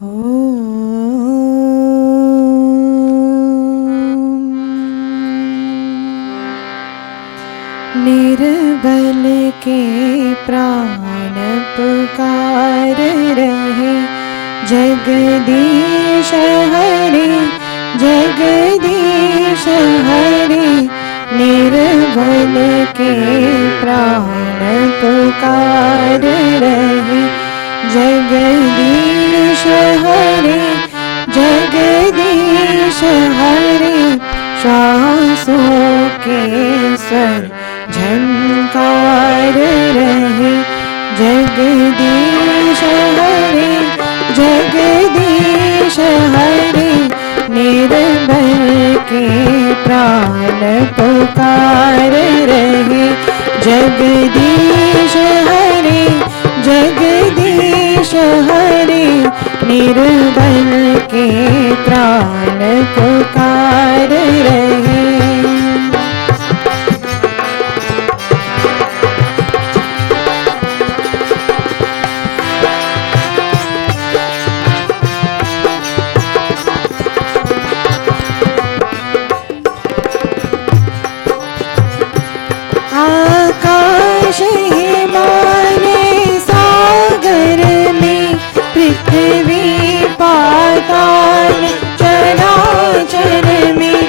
निर्बल के प्राण पुकार रहे, जगदीश हरे जगदीश हरे। निर्बल के प्राण पुकार रहे, जगदीश हरे जगदीश हरे। श्वासों के स्वर झंकार रहे, जगदीश हरे जगदीश हरे। निर्बल के प्राण पुकार रहे, जगदीश हरे जगदीश हरे। निर्बल के प्राण पुकार रहे। आकाश हिमालय सागर में, पृथ्वी पाताल चराचर में।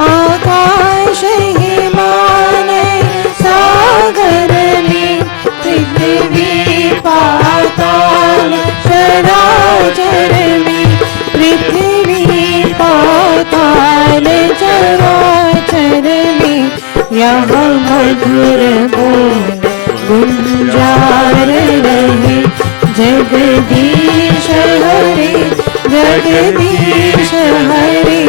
आकाश हिमालय सागर में, पृथ्वी पाताल चराचर में। पृथ्वी पाताल चराचर में, यहाँ मधुर बोल गुंजार रहे, जगदीश हरे जगदीश हरे।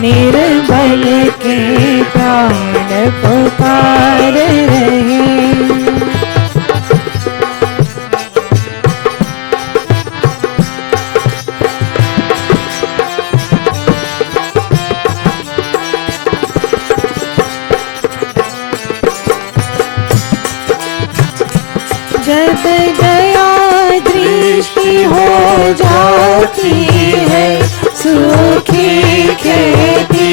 निर्बल के प्राण पुकार रहे। जब दया दृष्टि हो जाती है, सूखी खेती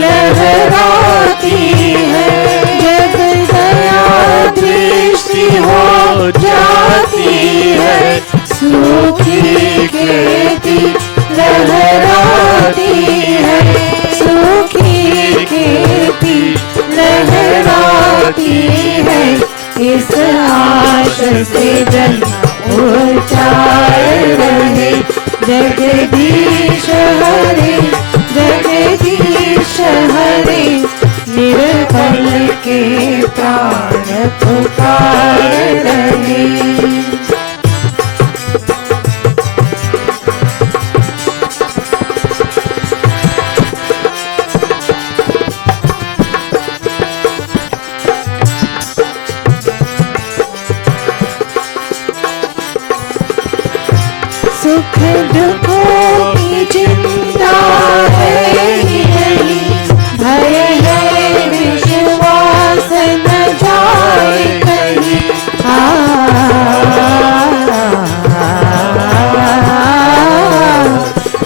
लहराती है। जब दया दृष्टि हो जाती है, सूखी खेती लहराती है। सूखी खेती लहराती है। इस आश से जन ऊंचाए रहे, जगदीश हरे जगदीश हरे। निर्बल के प्राण पुकार रहे। सुख दुखों की चिंता है ही नहीं, भय है विश्वास न जाए कहीं।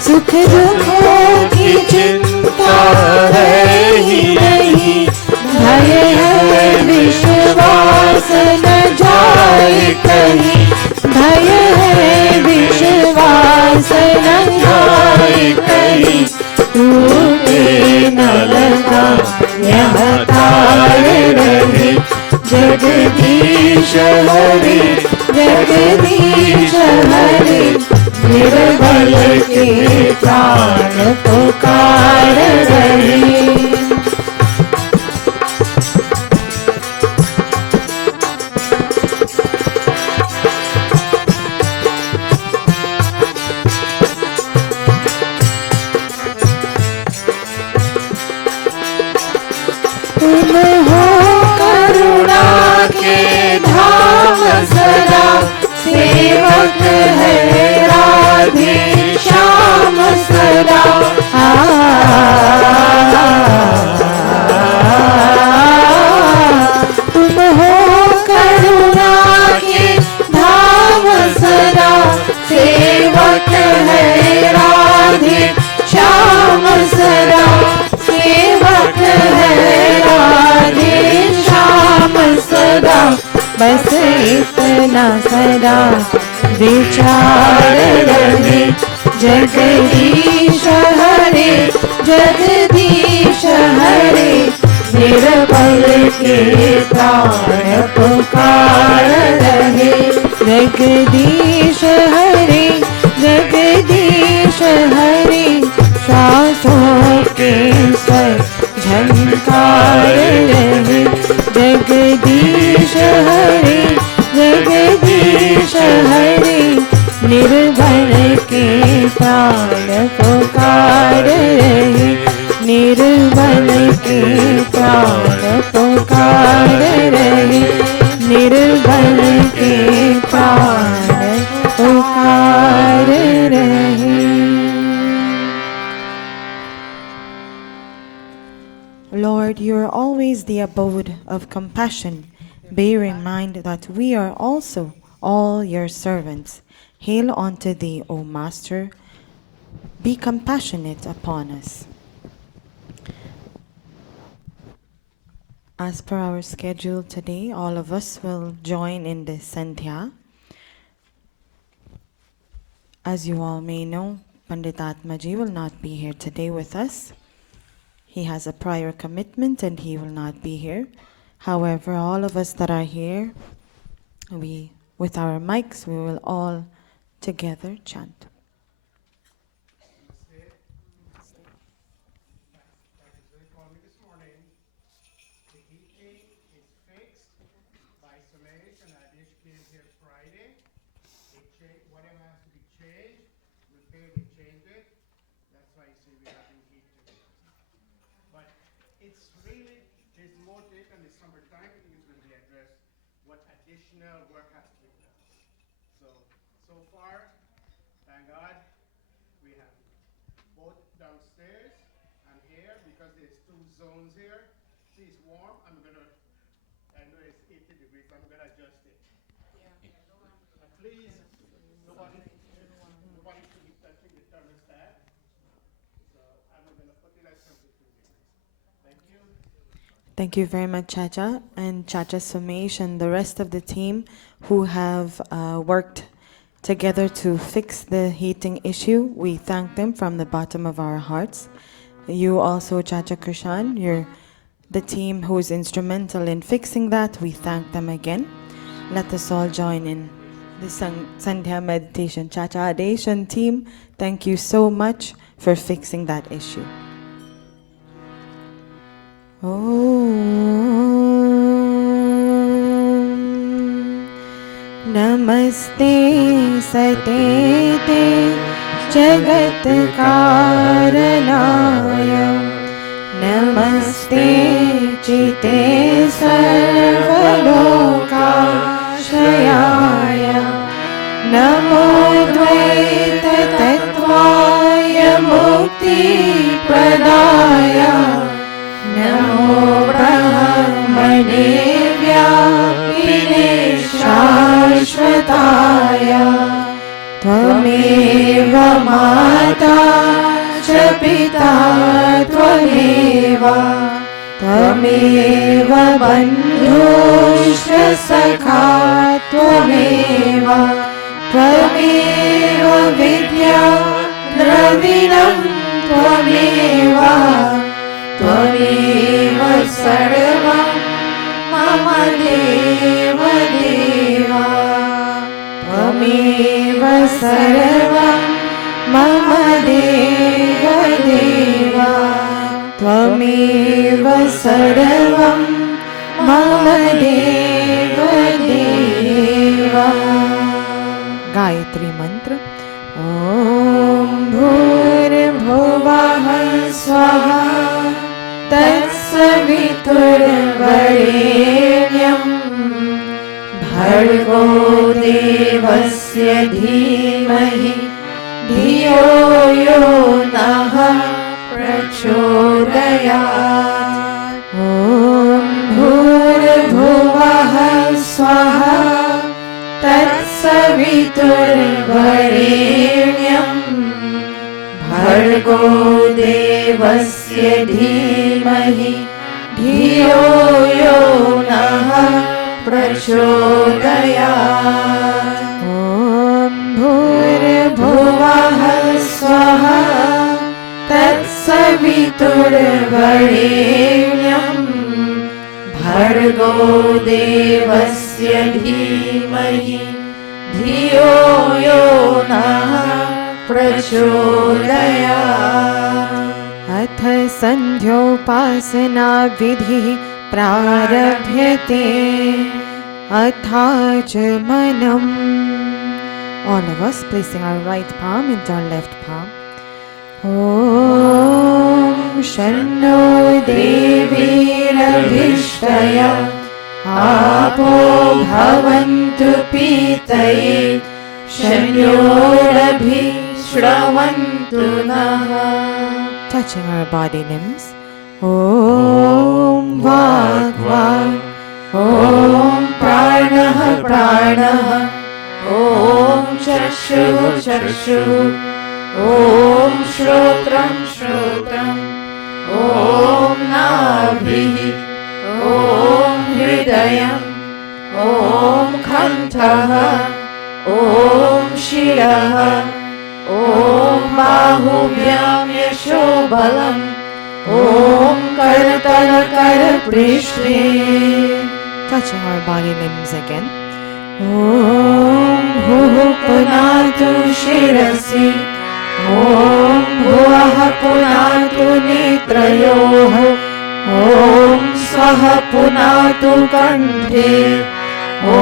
सुख दुखों की चिंता है ही नहीं, भय है विश्वास न जाए कहीं। भय है विश्वास न जाए कहीं, टूटे न लगा यह तार रहे, जगदीश हरे जगदीश हरे। निर्बल के प्राण पुकार रहे। तुम हो करुणा के धाम सदा, सेवक है राधे श्याम सदा। तुम हो बस इतना सदा विचार रहे। जगदीश हरे जगदीश हरे, निरपल के प्राण पुकार रहे। जगदीश हरे जगदीश हरे, श्वासों के स्वर झंकार रहे। जगदीश हरे जगदीश हरे, निर्बल के प्राण पुकार रहे। निर्बल के प्राण पुकार रहे। निर्बल के प्राण पुकार रहे। Lord, you are always the abode of compassion. Bear in mind that we are also all your servants. Hail unto thee, O Master. Be compassionate upon us. As per our schedule today, all of us will join in the Sandhya. As you all may know, Pandit Atmaji will not be here today with us. He has a prior commitment and he will not be here. However, all of us that are here, with our mics, we will all together chant. Thank you very much, Chacha, and Chacha Sumesh and the rest of the team who have worked together to fix the heating issue. We thank them from the bottom of our hearts. You also, Chacha Krishan, you're the team who is instrumental in fixing that. We thank them again. Let us all join in the Sandhya meditation. Chacha Adesh and team, thank you so much for fixing that issue. नमस्ते सतेते जगत कारणाय, नमस्ते चिते सर्वलोकाश्रयाय, नमो द्वैत तत्त्वाय मुक्तिप्रदाय, नमो ब्रह्मणे व्यापिने शाश्वताय, त्वमेव माता च पिता त्वमेव, त्वमेव बन्धुश्च सखा त्वमेव, त्वमेव विद्या द्रविणं त्वमेव, त्वमेव सर्वं मम देव देव, त्वमेव सर्वं मम देव देव, त्वमेव सर्वं मम देव देव। गायत्री मंत्र। ॐ भूर्भुवः स्वः तत्सवितुर्वरेण्यं भर्गो देवस्य धीमहि धियो यो नः प्रचोदयात्। ॐ भूर्भुवः स्वः तत्सवितुर्वरेण्यं भर्गो देवस्य धीमहि धियो यो नः प्रचोदयात्। प्रचोदयात्। ॐ भूर्भुवः स्वः तत्सवितुर्वरेण्यं भर्गो देवस्य धीमहि धियो यो नः प्रचोदयात्। अथ सन्ध्योपासना विधिः प्रारभ्यते अथाचमनम्. All of us placing our right palm into our left palm. ॐ शन्नो देवीरभिष्टया आपो भवन्तु पीतये शन्योरभि श्रवन्तु नः. Touching our body limbs. ॐ वाग्वाक्. ॐ प्राणः प्राणः. ॐ चक्षुः चक्षुः. ॐ श्रोत्रं श्रोत्रम्. ॐ नाभिः. ॐ हृदयम्. ॐ कण्ठः. ॐ शिरः. ॐ बाहुभ्यां यशोबलम्. ॐ करतलकरपृष्ठे. Touching our body limbs again. ॐ भुः पुनातु शिरसि. ॐ भुवः पुनातु नेत्रयोः. ॐ स्वः पुनातु कण्ठे. ॐ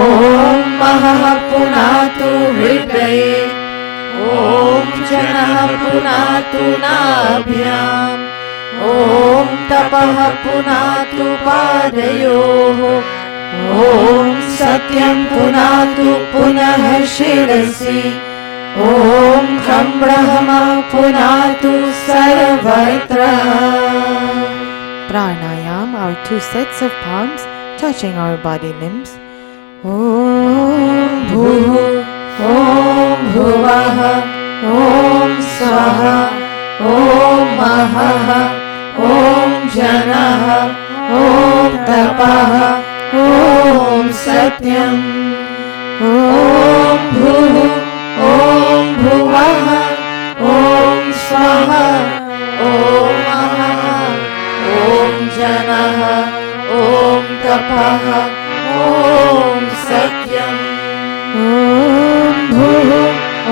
महः पुनातु हृदये. ॐ जनः पुनातु नाभ्याम्. ॐ तपः पुनातु पादयोः. ॐ सत्यं पुनातु पुनः शिरसि. ॐ खं ब्रह्म पुनातु सर्वत्र. Pranayam, our two sets of palms touching our body limbs. ॐ भुः. ॐ भुवः. ॐ स्वः. ॐ महः. ॐ जनः. ॐ तपः. ॐ सत्यम्. ॐ भुः. ॐ भुवः. ॐ स्वः. ॐ महः. ॐ जनः. ॐ तपः. ॐ सत्यम्. ॐ भुः.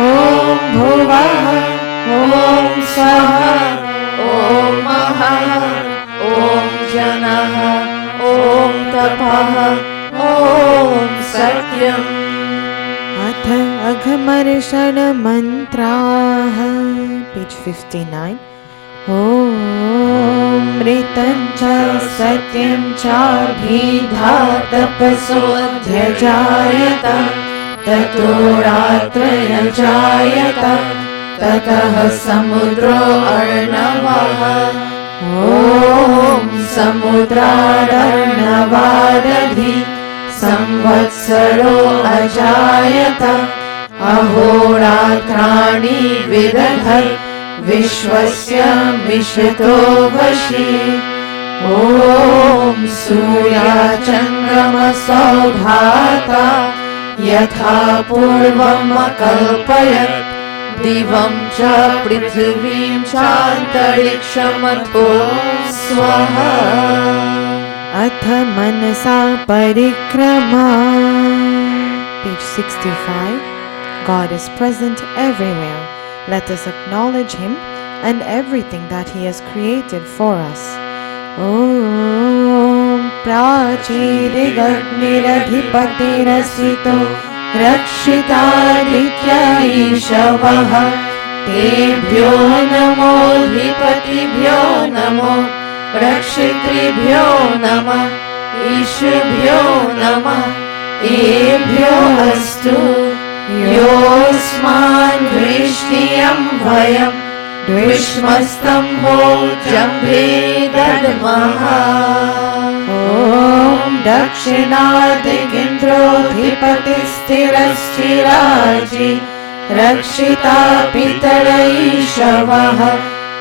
ॐ भुवः. ॐ स्वः. ॐ महः. ॐ जनः. ॐ तपः. ॐ सत्यम्. अथ अघमर्षणमन्त्राः. Page 59. ॐ मृतं च सत्यं चाभिधातपसोऽध्यजायत ततो रात्रयजायत ततः समुद्रो अर्णवः. ॐ समुद्रादर्णवादधि संवत्सरो अजायत अहोरात्राणि विदधत् विश्वस्य मिषतो वशी. ॐ सूर्याचन्द्रमसौधाता यथा पूर्वमकल्पयत् दिवं च पृथिवीं चान्तरिक्षमथो स्वः. अथ मनसा परिक्रमा. Page 65. God is present everywhere. Let us acknowledge Him and everything that He has created for us. Om Prachirigadniradhipatirasito Rakshitaditya Ishavah. तेभ्यो नमो धिपतिभ्यो नमो रक्षितृभ्यो नमः ईशभ्यो नमः एभ्यो अस्तु योऽस्मान् दृष्टियं वयं द्विष्मस्तम्भो जम्भे दद्मः. ॐ दक्षिणादिगिन्द्रोऽधिपतिस्थिरश्चिराजि रक्षिता पितरैषवः.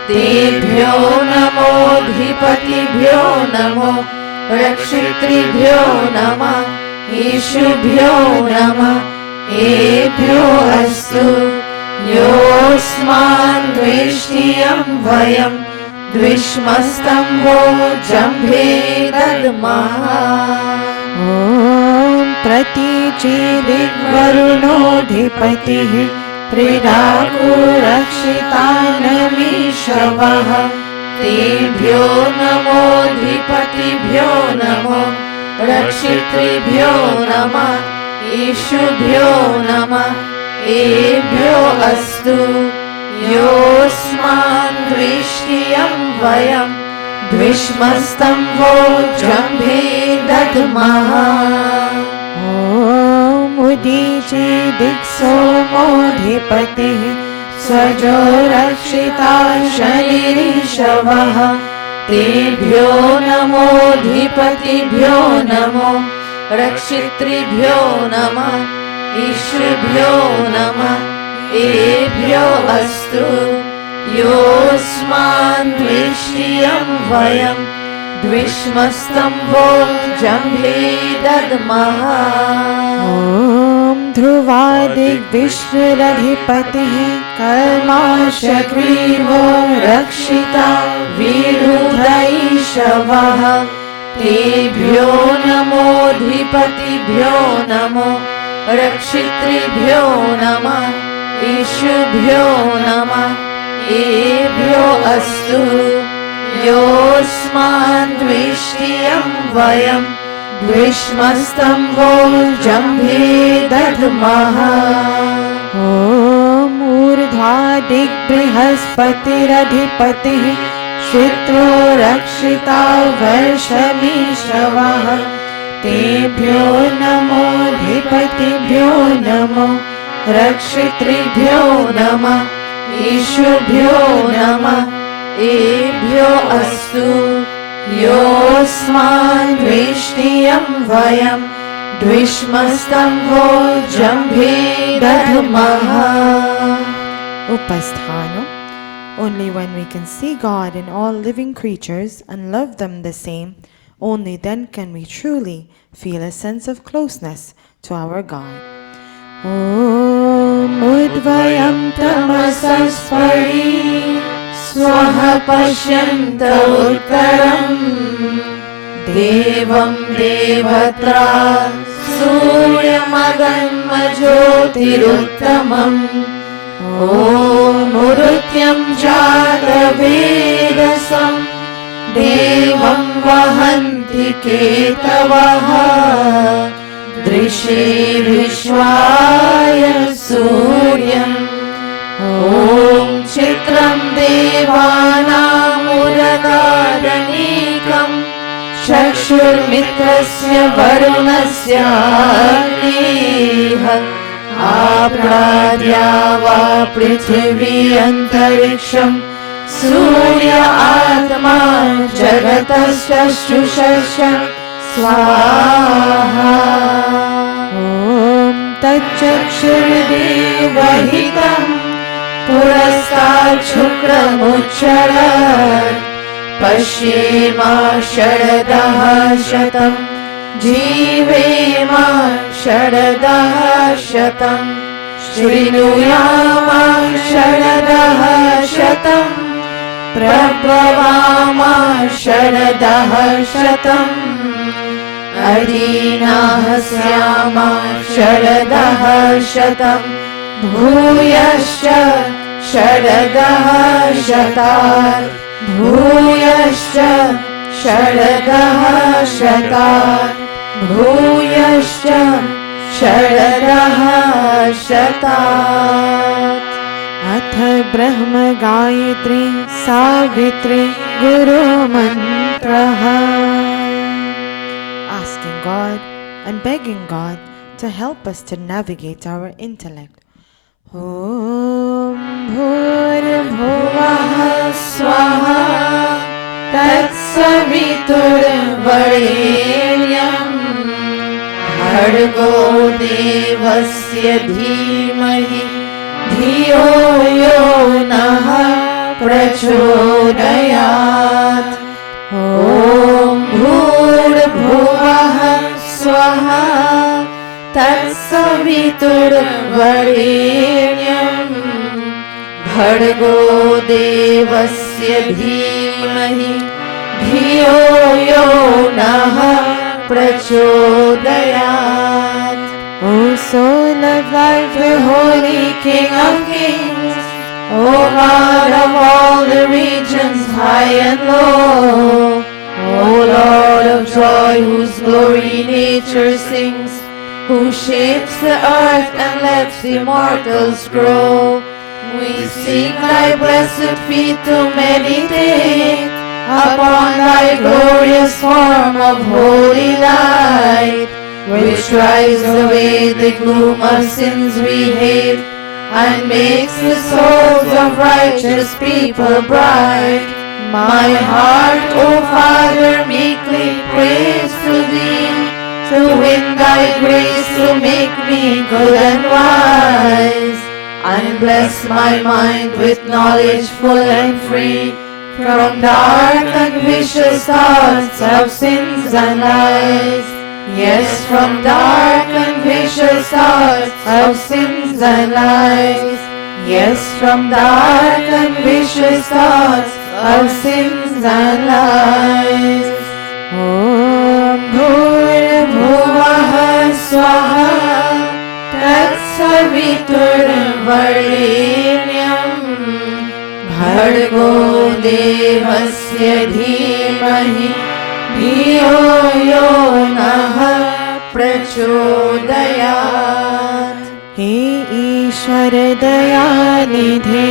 तेभ्यो नमो धिपतिभ्यो नमो रक्षितृभ्यो नमः ईशुभ्यो नमः एभ्यो अस्तु योऽस्मान् द्वेष्टियं वयं द्विष्मस्तम्भो जम्भे दद्मः ॐ प्रतीचीदिग्वरुणोऽधिपतिः त्रिराकुरक्षितानमीशवः तेभ्यो नमोऽधिपतिभ्यो नमो रक्षितृभ्यो नमः ईशुभ्यो नमः एभ्यो अस्तु योऽस्मान् द्वेष्टियं वयं द्विष्मस्तम्भो जम्भे दद्मः ॐ उदीचीदिक्सोमोऽधिपतिः स्वजो रक्षिता शनिरीशवः तेभ्यो नमोऽधिपतिभ्यो नमो रक्षितृभ्यो नमः ईशुभ्यो नमः एभ्यो अस्तु योऽस्मान् द्वेष्टियं वयं द्विष्मस्तम्भो जम्भे दद्मः ॐ ध्रुवादिग्विष्णुरधिपतिः कर्माशग्रीवो रक्षिता विरुधैषवः तेभ्यो नमोऽधिपतिभ्यो नमो रक्षितृभ्यो नमः ईशुभ्यो नमः एभ्यो अस्तु योऽस्मान् द्वेष्टियं वयं द्विष्मस्तम्भो जम्भे दद्मः ॐ ऊर्ध्वादिग्बृहस्पतिरधिपतिः श्रुत्रो रक्षिता वर्षमीशवः तेभ्यो नमोऽधिपतिभ्यो नमो रक्षितृभ्यो नमः ईशुभ्यो नमः एभ्यो अस्तु योऽस्मान् द्वेष्टियं वयं द्विष्मस्तम्भो जम्भे दद्मः Upasthana. Only when we can see God in all living creatures and love them the same, only then can we truly feel a sense of closeness to our God. Om Udvayam तमसस्परि स्वः पश्यन्त उत्तरम् देवं देवत्रा सूर्यमगन्मज्योतिरुत्तमम् ॐ मृत्यं जातवेदसं देवं वहन्ति केतवः दृशे विश्वाय सूर्यम् ॐ चित्रं देवानामुरगादनीकम् चक्षुर्मित्रस्य वरुणस्य अग्नेः आप्राद्या वा पृथिवी अन्तरिक्षं सूर्य आत्मा जगतश्चक्षुषश्च स्वाहा ॐ तच्चक्षुर्देवहितं पुरस्तात् शुक्रमुच्चरत् पश्येमा शरदः शतं जीवेमा शरदः शतं शृणुयामा शरदः शतं प्रभवामा शरदः शतम् अदीनाः स्यामा शरदः शतं भूयश्च शरदः शतात् भूयश्च शरदः शतात् भूयश्च शरदः शतात् अथ ब्रह्म Gayatri Savitri गुरुमन्त्रः. Asking God and begging God to help us to navigate our intellect. Om Bhurbhuvah स्वाहा तत्सवितुर्वरेण्यं भर्गो देवस्य धीमहि धियो यो नः प्रचोदयात् ॐ भूर्भुवः स्वः तत्सवितुर्वरेण्यं भर्गो देवस्य धीमहि धियो यो नः प्रचोदयात्. O soul of life, the holy King of kings, O God of all the regions high and low, O Lord of joy, whose glory nature sings, who shapes the earth and lets the immortals grow, we seek thy blessed feet to meditate upon thy glorious form of holy light, which drives away the gloom of sins we hate and makes the souls of righteous people bright. My heart, O Father, meekly prays to thee, to win thy grace to make me good and wise, and bless my mind with knowledge full and free from dark and vicious thoughts of sins and lies. Yes, from dark and vicious thoughts of sins and lies. Yes, from dark and vicious thoughts of sins and lies. Om Bhurabhuvah Swaha Tatsaviturvarenyam Bhargo Devasya Dhimahi धियो यो नः प्रचोदयात्. हे ईश्वर दयानिधे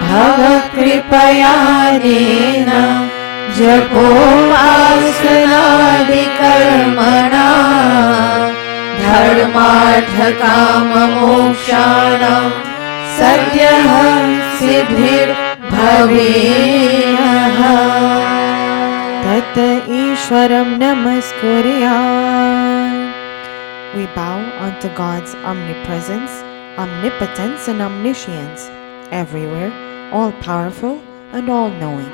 भव कृपयानेन जपोपासनादिकर्मणा धर्मार्थकाममोक्षाणां सद्यः सिद्धिर्भवेयः. Tat Ishwaram Namaskuriya. We bow unto God's omnipresence, omnipotence, and omniscience, everywhere, all-powerful and all-knowing.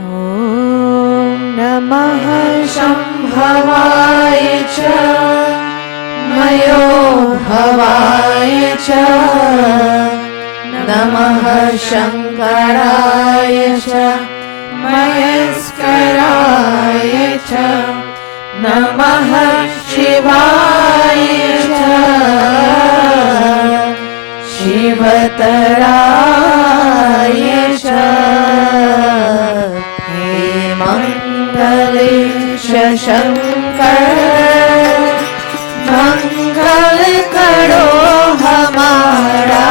Om Namah Shambhavaya cha Mayo Bhavaya cha Namah Shankaraya cha Mayaskaraya cha Namah Shivaya cha Shivataraya cha. He Mangalesha Shankar Mangal karo hamara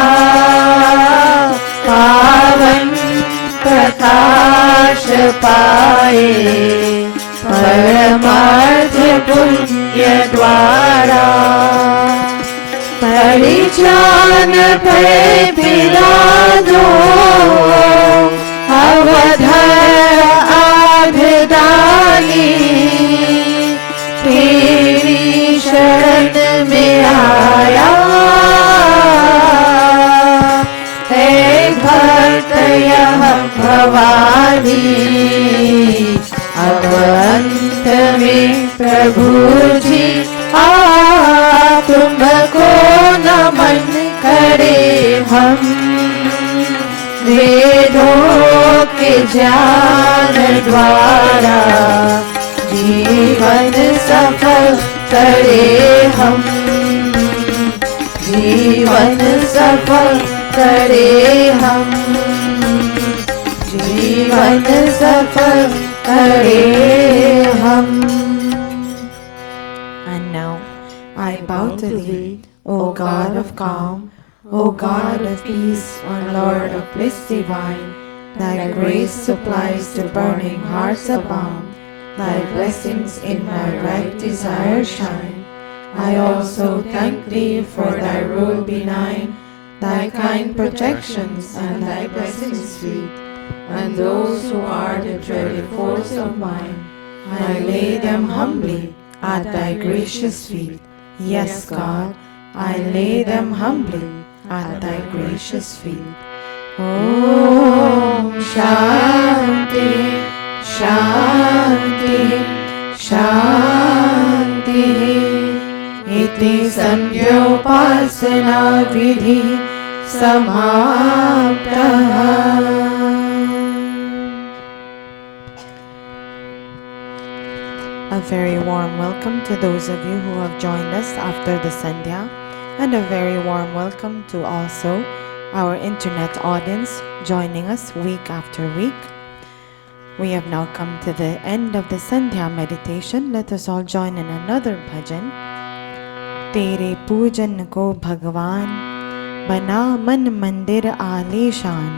Pavan प्रकाश पाए परमार्थ पुण्य द्वारा. परिजान पे पिला दो अवधर आभदानी तेरी शरण में आया है भक्त यह भवानी. अब अंत में प्रभु जी तुमको नमन करे हम. वेदों के ज्ञान द्वारा जीवन सफल करे हम. जीवन सफल करे हम. जीवन सफल करे हम. And now I bow to thee, O God of calm, O God of peace, O Lord of bliss divine. Thy grace supplies to burning hearts abound. Thy blessings in my right desire shine. I also thank thee for thy rule benign, thy kind protections and thy blessings sweet, and those who are the dreaded foes of mine. I lay them humbly at thy gracious feet. Yes, God, I lay them humbly at thy gracious feet. Om Shanti, Shanti, Shanti. ते संध्योपासना विधि समाप्तः. A very warm welcome to those of you who have joined us after the Sandhya, and a very warm welcome to also our internet audience joining us week after week. We have now come to the end of the Sandhya meditation. Let us all join in another bhajan. Tere pujan ko Bhagwan, bana man mandir alishan.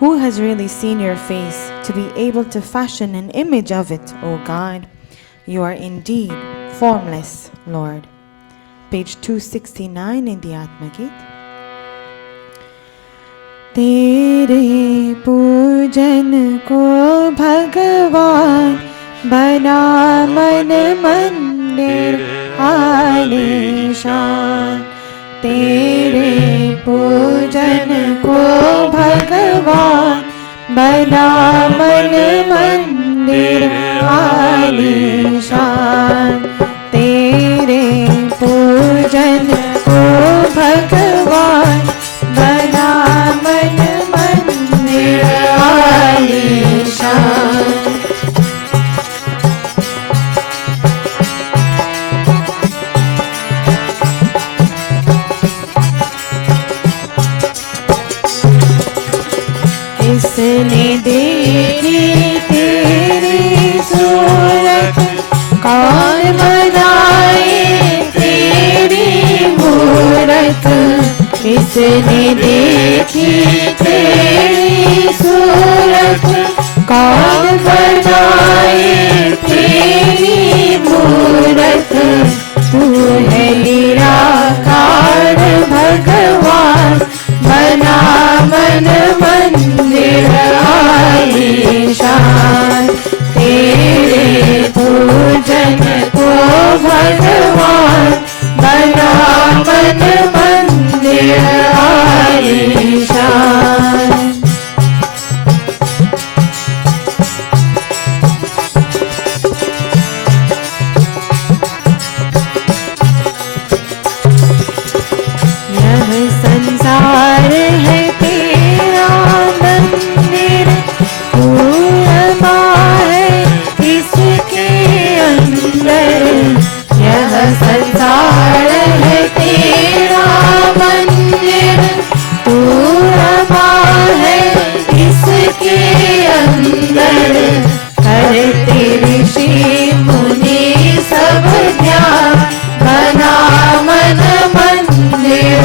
Who has really seen your face to be able to fashion an image of it, O God? You are indeed formless, Lord. Page 269 in the Atma Gita. Tere pujan ko Bhagwan, bana man mandir alishan. Tere pujan ko Bhagwan, bana man mandir alishan. Tere pujan ko Bhagwan, bana man mandir alishan. किसने देखी तेरी सूरत, कौन बनाए तेरी मूरत. किसने देखी तेरी सूरत, कौन बनाए तेरी मूरत. तू है निराकार भगवान, बना मन मंदिर आलीशान. तेरे पूजन को भगवान, बना मन मंदिर आलीशान. यह संसार है तेरा मंदिर, तू रमा है इसके अंदर. यह संसार है तेरा मंदिर, तू रमा है इसके अंदर. करते ऋषि मुनि सब ध्यान, बना मन मंदिर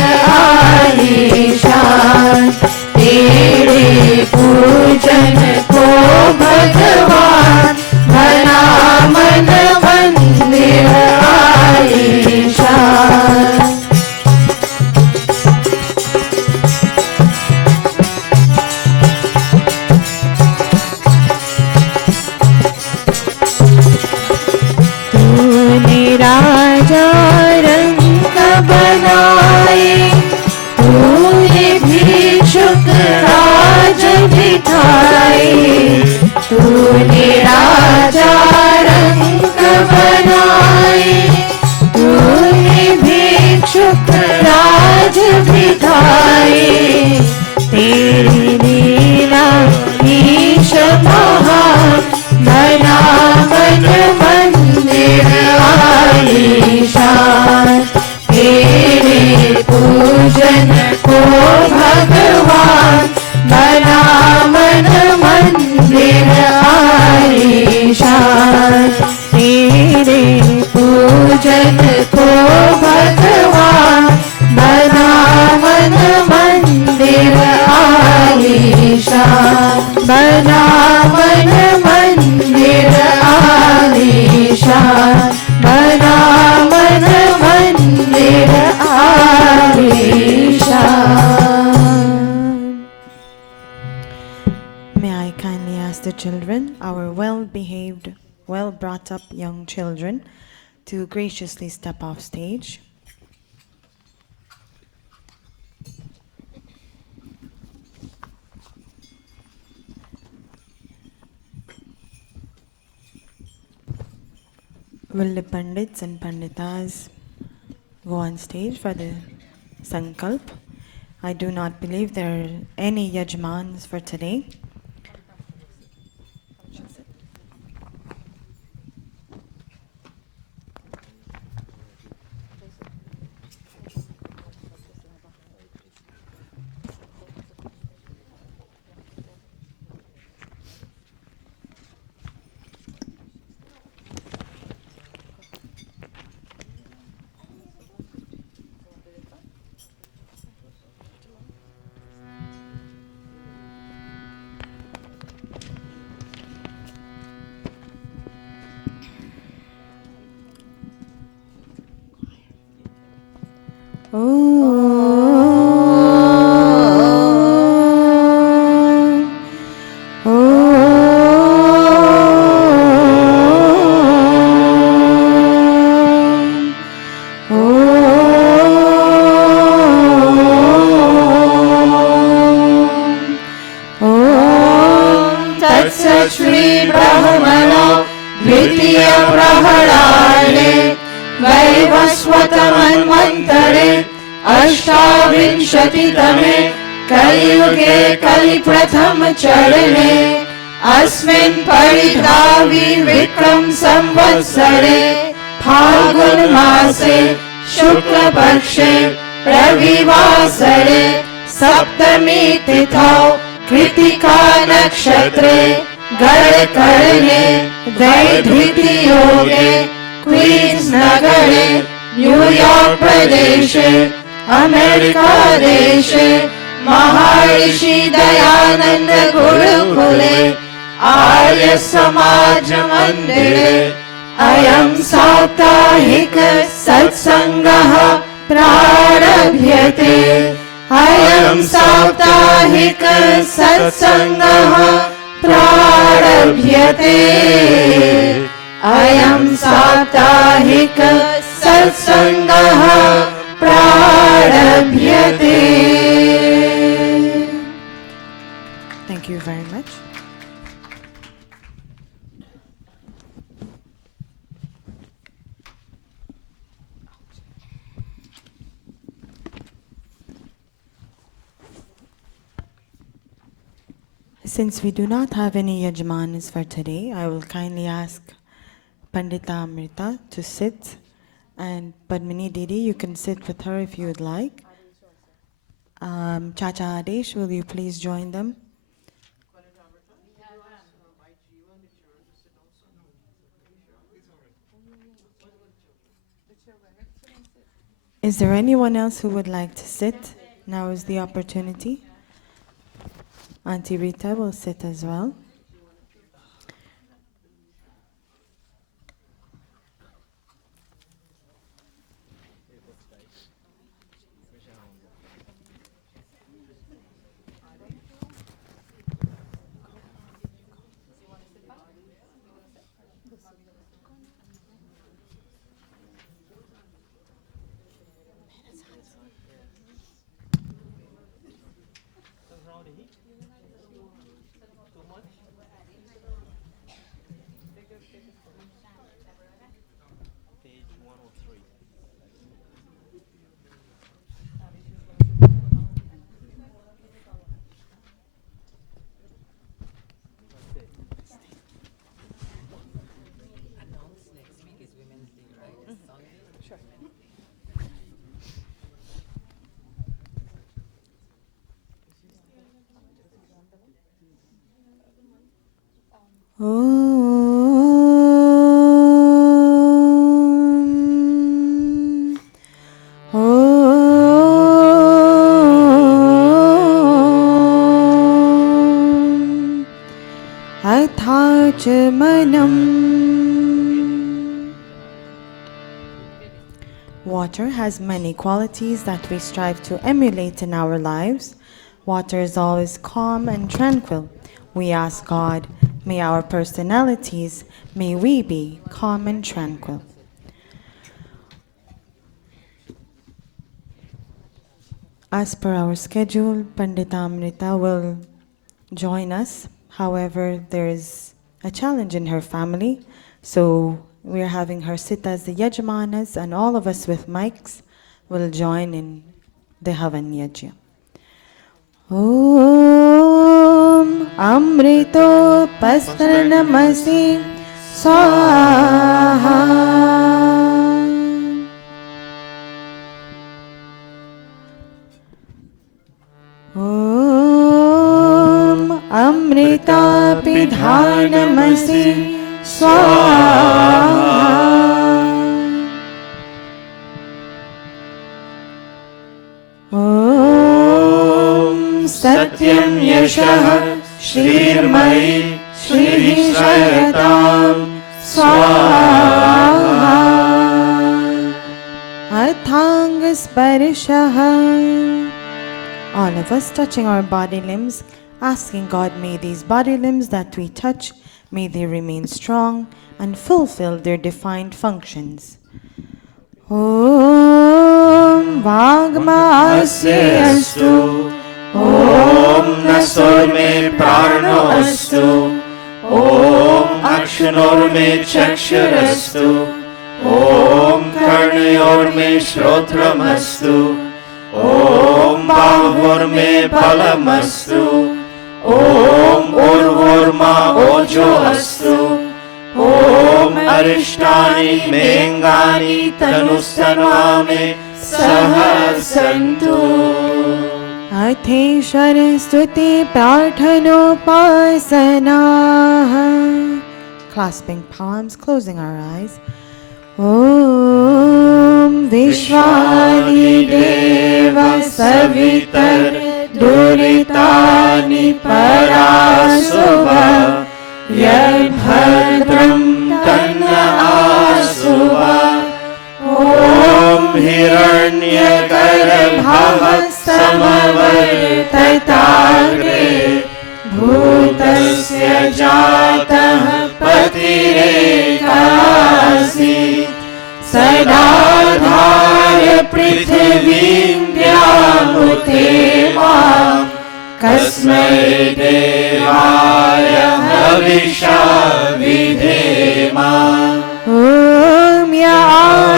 आलीशान. तेरे पूजन को भगवान, बना मन मंदिर आलीशान. तूने राजा रंग बनाए, तूने भिक्षुक राज बिठाए. तूने राजा रंग बनाए, तूने भिक्षुक राज बिठाए. तेरी लीला ईश महान, बना मन मंदिर आलीशान. तेरे पूजन को भगवान, बना मन मंदिर आलीशान. तेरे पूजन को भगवान, बना मन मंदिर आलीशान. बना मन मंदिर आलीशान. बना मन मंदिर आलीशान. May I kindly ask the children, our well-behaved, well-brought-up young children, to graciously step off stage. Will the Pandits and Panditas go on stage for the Sankalp. I do not believe there are any Yajmans for today. श्रीब्रह्मणो द्वितीयप्रहराणे वैवस्वतमन्वन्तरे अष्टाविंशतितमे कलियुगे कलिप्रथमचरणे अस्मिन् परिधावी विक्रम संवत्सरे फाल्गुनमासे शुक्लपक्षे रविवासरे सप्तमी तिथौ Kritika नक्षत्रे गणकरणे दैधृतियोगे queen's नगरे New York प्रदेशे America देशे महर्षि दयानंद गुरुकुले आर्य समाज मंदिरे अयं साप्ताहिक सत्संगः प्रारभ्यते। अयं साप्ताहिक सत्संगः प्रारभ्यते। अयं साप्ताहिक सत्संगः प्रारभ्यते। Thank you very much. Since we do not have any yajmanas for today, I will kindly ask Pandita Amrita to sit, and Padmini Didi, you can sit with her if you would like. Chacha Adesh, will you please join them? Is there anyone else who would like to sit? Now is the opportunity. Auntie Rita will sit as well. Water has many qualities that we strive to emulate in our lives. Water is always calm and tranquil. We ask God, may our personalities, may we be calm and tranquil. As per our schedule, Pandita Amrita will join us. However, there is a challenge in her family, so we are having her sit as the Yajmanas and all of us with mics will join in the Havan Yajna. Om Amrito Pastranamasi Swaha. Om Amrita Pidhanamasi Swaha. Om Satyam Yashah Shrirmai Shri Shayatam Swaha. Athanga Sparishaha. All of us touching our body limbs, asking God, may these body limbs that we touch, may they remain strong and fulfill their defined functions. Om Vagma Asya Astu. Om Nasor me Prano Astu. Om Akshanor me Chakshur Astu. Om Karnayor me Shrotram Astu. Om Bahur me Balam Astu. Om Urvur ma Ojo Astu. Om Arishtani Mengani Tanustanvame Saha Santu. Atheshwara Stuti Prarthanopasana. Clasping palms, closing our eyes. Om Vishwani Deva Savitar Duritani Parasuva Yad Bhadram Tanna Asuva. Om Hiranya Garbha Samavartatagre Bhutasya Jatah Patirekasi Sadadhara Prithvim Vyamutema Kasmai Devaya Havisha Vidhema. Om Ya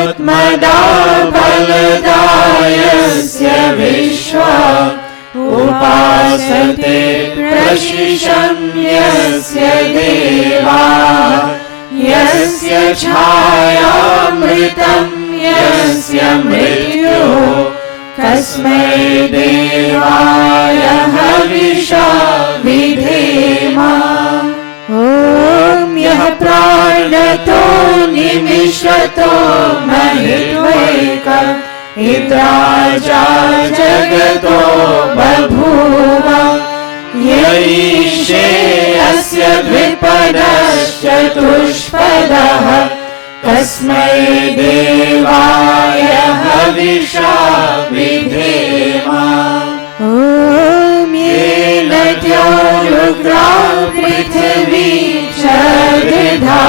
Atmada Baladayasya Vishwa Upasate Prashisham Yasya Deva Yasya Chayamritam Yasya Mrityu Kasmai Devaya Havisha Vidhema. Om Yah Pranato Nimishato Mahitvaika Idraja Jagato Babhuva Yaishe Asya Dvipadashchatushpadaha Kasmai Devaya Havisha Vidhema. Om Yenatyo Rugra Prithvi Chadidha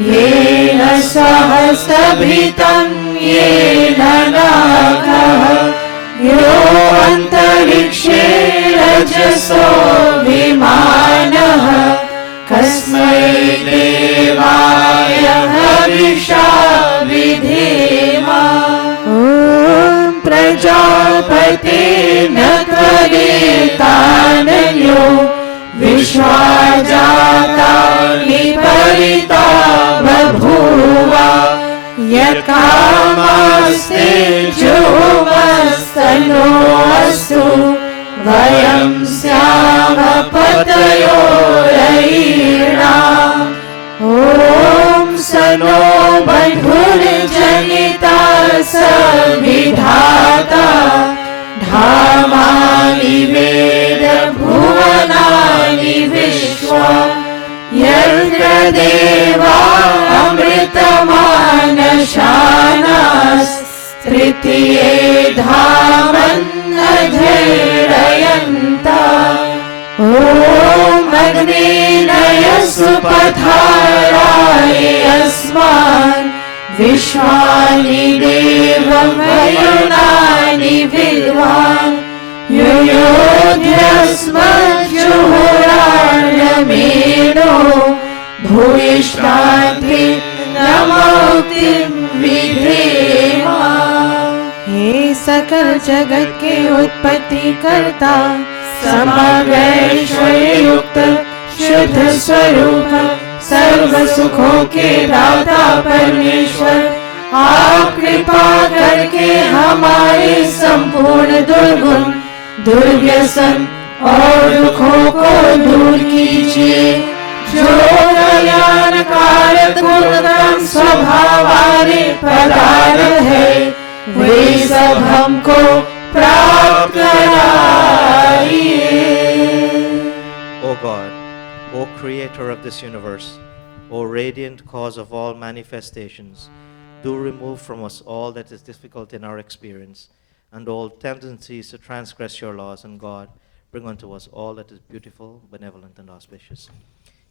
Yena Sahastabhitam Yena Nakaha Yo Antarikshe Rajaso Vimanaha Kasmai Devaya Havisha Vidhema. Om Prajapati Natvadetananyo Vishwajata Niparita Babhuva Yakamaste Jumastano Astu Vayam Syama Patayorayirna. Om Sano Bandhur Janita Savidhata Dhamani Veda Bhuvanani Vishwa Yatra Deva Amritamana Shanas Tritiye Dhaman Adhirayanta. Om Agninaya Supadharaye Asman Vishwani Devam Vayunani Vidwan Yuyodhyasmat Juhuranamino Bhuyishtanti Namoktim Vidhema. सकल जगत के उत्पत्ति करता, समग्र ऐश्वर्य युक्त शुद्ध स्वरूप सर्व सुखों के दाता परमेश्वर, आप कृपा करके हमारे संपूर्ण दुर्गुण, दुर्व्यसन और दुखों को दूर कीजिए। जो कल्याणकारक उत्तम स्वभाव वाले पदार्थ है, वे सब हमको प्राप्त कराइए। O God, O Creator of this universe, O radiant cause of all manifestations, do remove from us all that is difficult in our experience and all tendencies to transgress your laws, and God, bring unto us all that is beautiful, benevolent, and auspicious.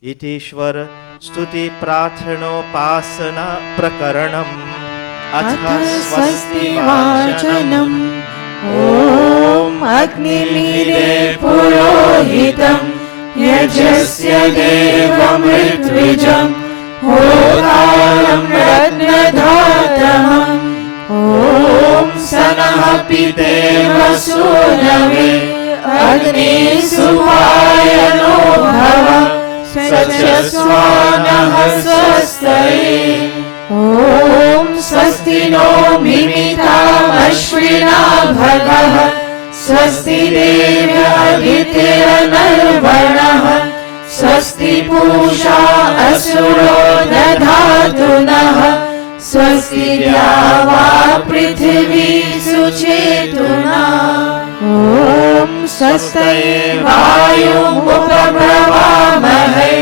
Itishwar stuti prathanopasana prakaranam अथ स्वस्ति वाचनम्। ॐ अग्निमीरे पुरोहितं यजस्य देवमृत्विजं होतारं रत्नधातमम्। ॐ सनः पितेव सूनवे अग्ने सुवायनो भव सचस्वानः स्वस्तये। ॐ स्वस्ति no मिमितामश्विना भगः स्वस्ति देव्यादित्यनर्वणः स्वस्ति पूषा असुरो दधातु नः स्वस्ति द्यावा पृथिवी सुचेतुना। ॐ स्वस्ति वायुमुपब्रवामहे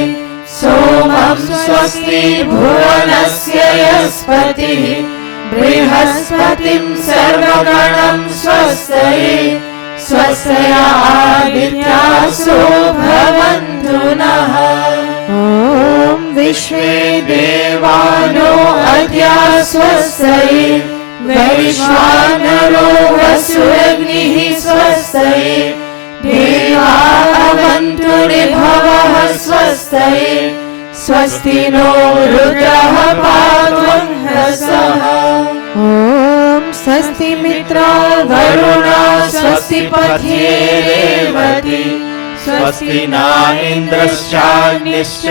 सोमं स्वस्ति भुवनस्य यस्पतिः बृहस्पतिं सर्वगणं स्वस्तये स्वस्त्या आदित्यासो भवन्तु नः। ॐ विश्वे देवानो अद्या स्वस्तये वैश्वानरो वसुरग्निः स्वस्तये देवा अवन्तु ऋभवः स्वस्तये स्वस्ति नो रुद्रः पावनः। ॐ स्वस्ति मित्रा वरुणा स्वस्ति पथ्ये रेवती स्वस्ति न इन्द्रश्चाग्निश्च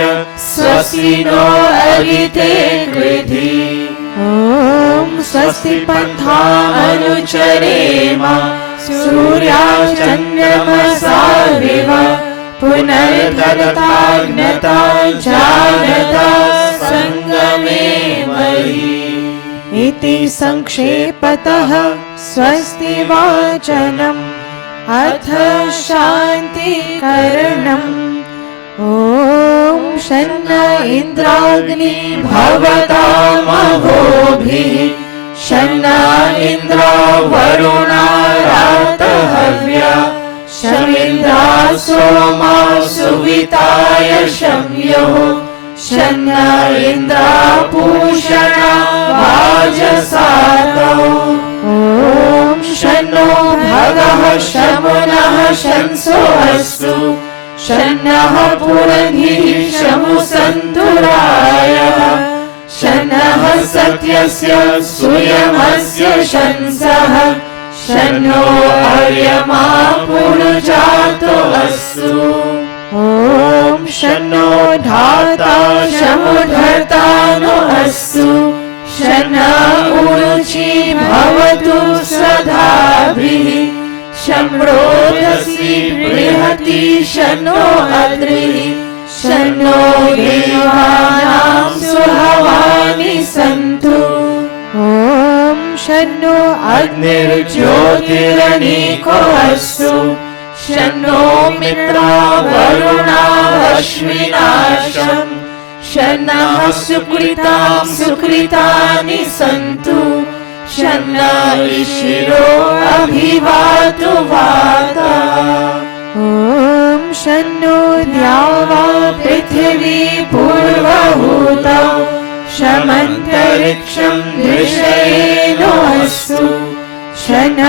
स्वस्ति नो अरिते कृधि। ॐ स्वस्ति पन्था अनुचरेम सूर्याचन्द्रमसाविव पुनर्धरताज्ञता जागता संगमे मयि। इति संक्षेपतः स्वस्ति वाचनम् अथ शान्तिकरणम्। ॐ शन्न इन्द्राग्नि भवतामहोभिः शन्न इन्द्रा वरुणा रातहव्या शमिन्द्रा सोमा सुविताय शम्युः शन्न इन्द्रा पूषणा वाजसातौ। ॐ शन्नो भगः शमुनः शंसो अस्तु शन्नः पुरंधिः शमुसन्तुरायः शन्नः सत्यस्य सुयमस्य शंसः शन्नो अर्यमा पुरुजातो अस्तु। ॐ शन्नो धाता शमुधर्ता नो अस्तु शन्न उरुचि भवतु स्वधाभिः शम्रोधसी बृहति शन्नो अद्रिः शन्नो देवानां सुहवानि सन्तु। ॐ शन्नो अग्निर्ज्योतिरनीको अस्तु शन्नो मित्रा वरुणा अश्विनाशम् शन्नः सुकृतां सुकृतानि सन्तु शन्न इशिरो अभिवातु वातः। ॐ शन्नो द्यावा पृथिवी पूर्वहूतौ शमन्तरिक्षं दृशयेनो अस्तु शन्न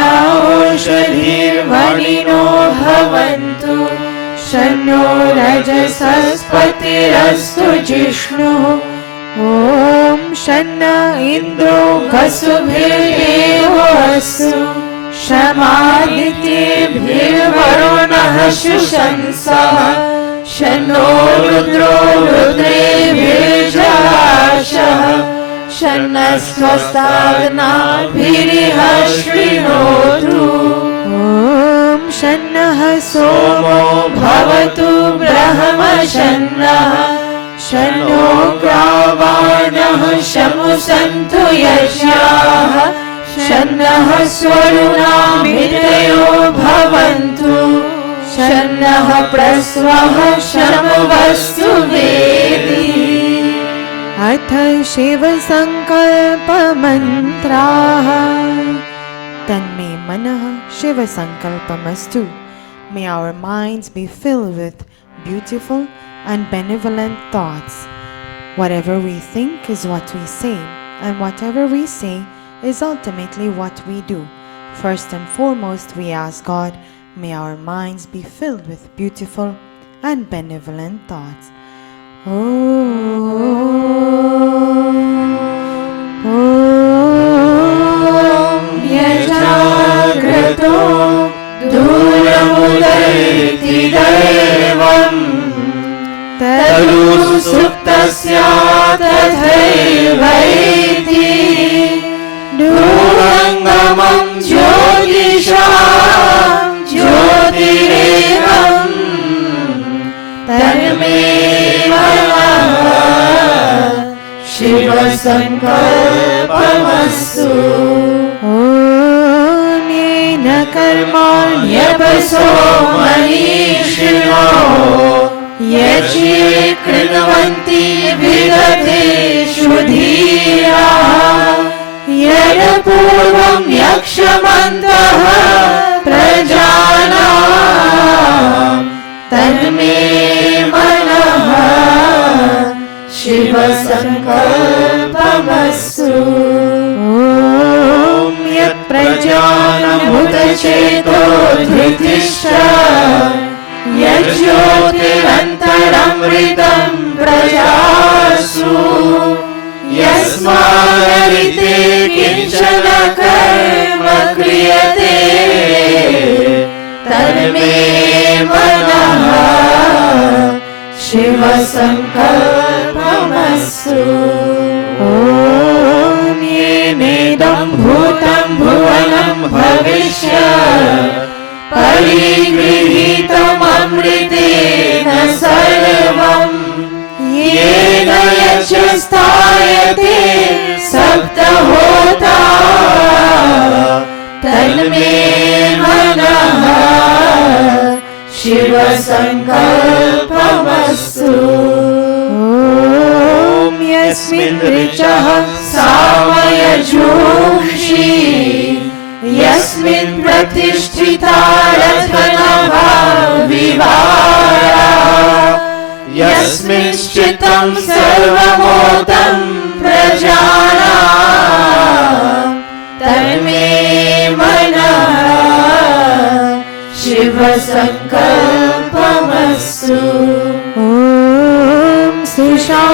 ओषधिर्वनिनो भवन्तु शन्नो रजसस्पतिरस्तु जिष्णुः। ॐ शन्न इन्द्रो वसुभिर्देवो अस्तु शमादित्येभिर्वरुणः शुशंसः शन्नो रुद्रो रुद्रेभिर्जलाशः शन्नस्वस्ताग्नाभिरिह शृणोतु ॐ शन्नः सोमो भवतु ब्रह्मशन्नः शन्नो ग्रावाणः शमुसन्तु यज्ञाः शन्नः स्वरुणामितयो भवन्तु शन्नः प्रस्वः शमवस्तु वेदी अथ शिवसङ्कल्पमन्त्राः तन्मे मनः शिवसङ्कल्पमस्तु. May our minds be filled with beautiful and benevolent thoughts. Whatever we think is what we say, and whatever we say is ultimately what we do. First and foremost, we ask God, may our minds be filled with beautiful and benevolent thoughts. यजाग्रतो दूरमुदैति दैवम् तदु सुप्तस्य तथैवैति दूरङ्गमं ज्योतिषां ज्योतिरेवम् तन्मे शिवसङ्कल्पमस्तु ॐ येन कर्माण्यपसो मनीषिणो यज्ञे कृण्वन्ति विदधेषु धीराः यत्पूर्वं यक्षमन्तः प्रजानां तन्मे मनः शिवसङ्कल्पमस्तु ॐ यत्प्रजानमुतचेतो धृतिश्च यज्ज्योतिरन्तरमृतं प्रजासु यस्मादरिते किञ्चन कर्म क्रियते तन्मे मनः शिवसङ्कल्पमस्तु ॐ येनेदं भूतं भुवनं भविष्यत् परिगृहीतममृतेन सर्वम् येन यज्ञस्थायते सप्तहोता तन्मे मनः शिवसङ्कल्पमस्तु ॐ यस्मिन् ऋचः सामयजूंषि यस्मिन् प्रतिष्ठिता रत्नभा विवारा यस्मिंश्चित्तं सर्वमोदं प्रजानां तन्मे मनः शिवसङ्कल्पमस्तु ॐ सुषारथिरश्वाय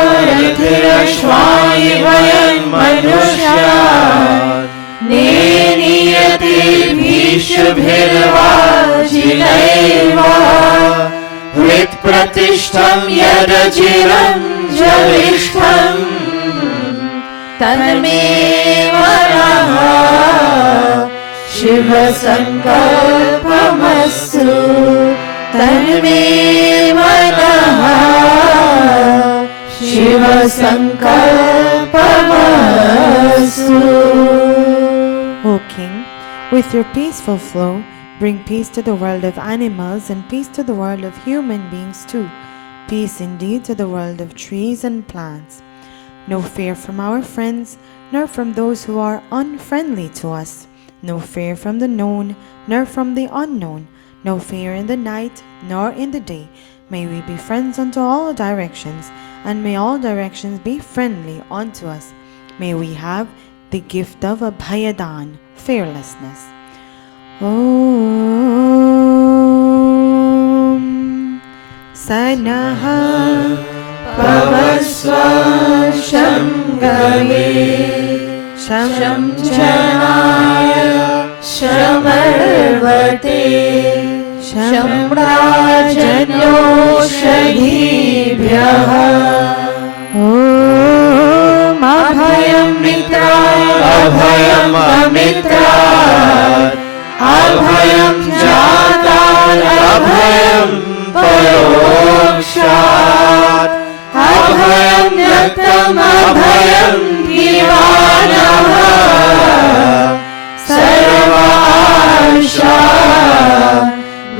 वयं मनुष्याः नेनीयते भीष्भिर्वाजिनैव हृत्प्रतिष्ठं यदचिरं ज्येष्ठं तन्मे मनः शिवसङ्कल्पमस्तु तन्मे मनः शिवसङ्कल्पमस्तु. O King, with your peaceful flow, bring peace to the world of animals and peace to the world of human beings too. Peace indeed to the world of trees and plants. No fear from our friends, nor from those who are unfriendly to us. No fear from the known, nor from the unknown. No fear in the night, nor in the day. May we be friends unto all directions, and may all directions be friendly unto us. May we have the gift of Abhayadan, fearlessness. Om Sanaha Pavasva Shamgave Sham Janaya Shama शम्राजन्योषधीभ्यः ॐ अभयं मित्राय अभयम् अमित्राय अभयं जाताय अभयं परोक्षात् अभयं व्यक्तम् अभयं जीवानः सर्वाशा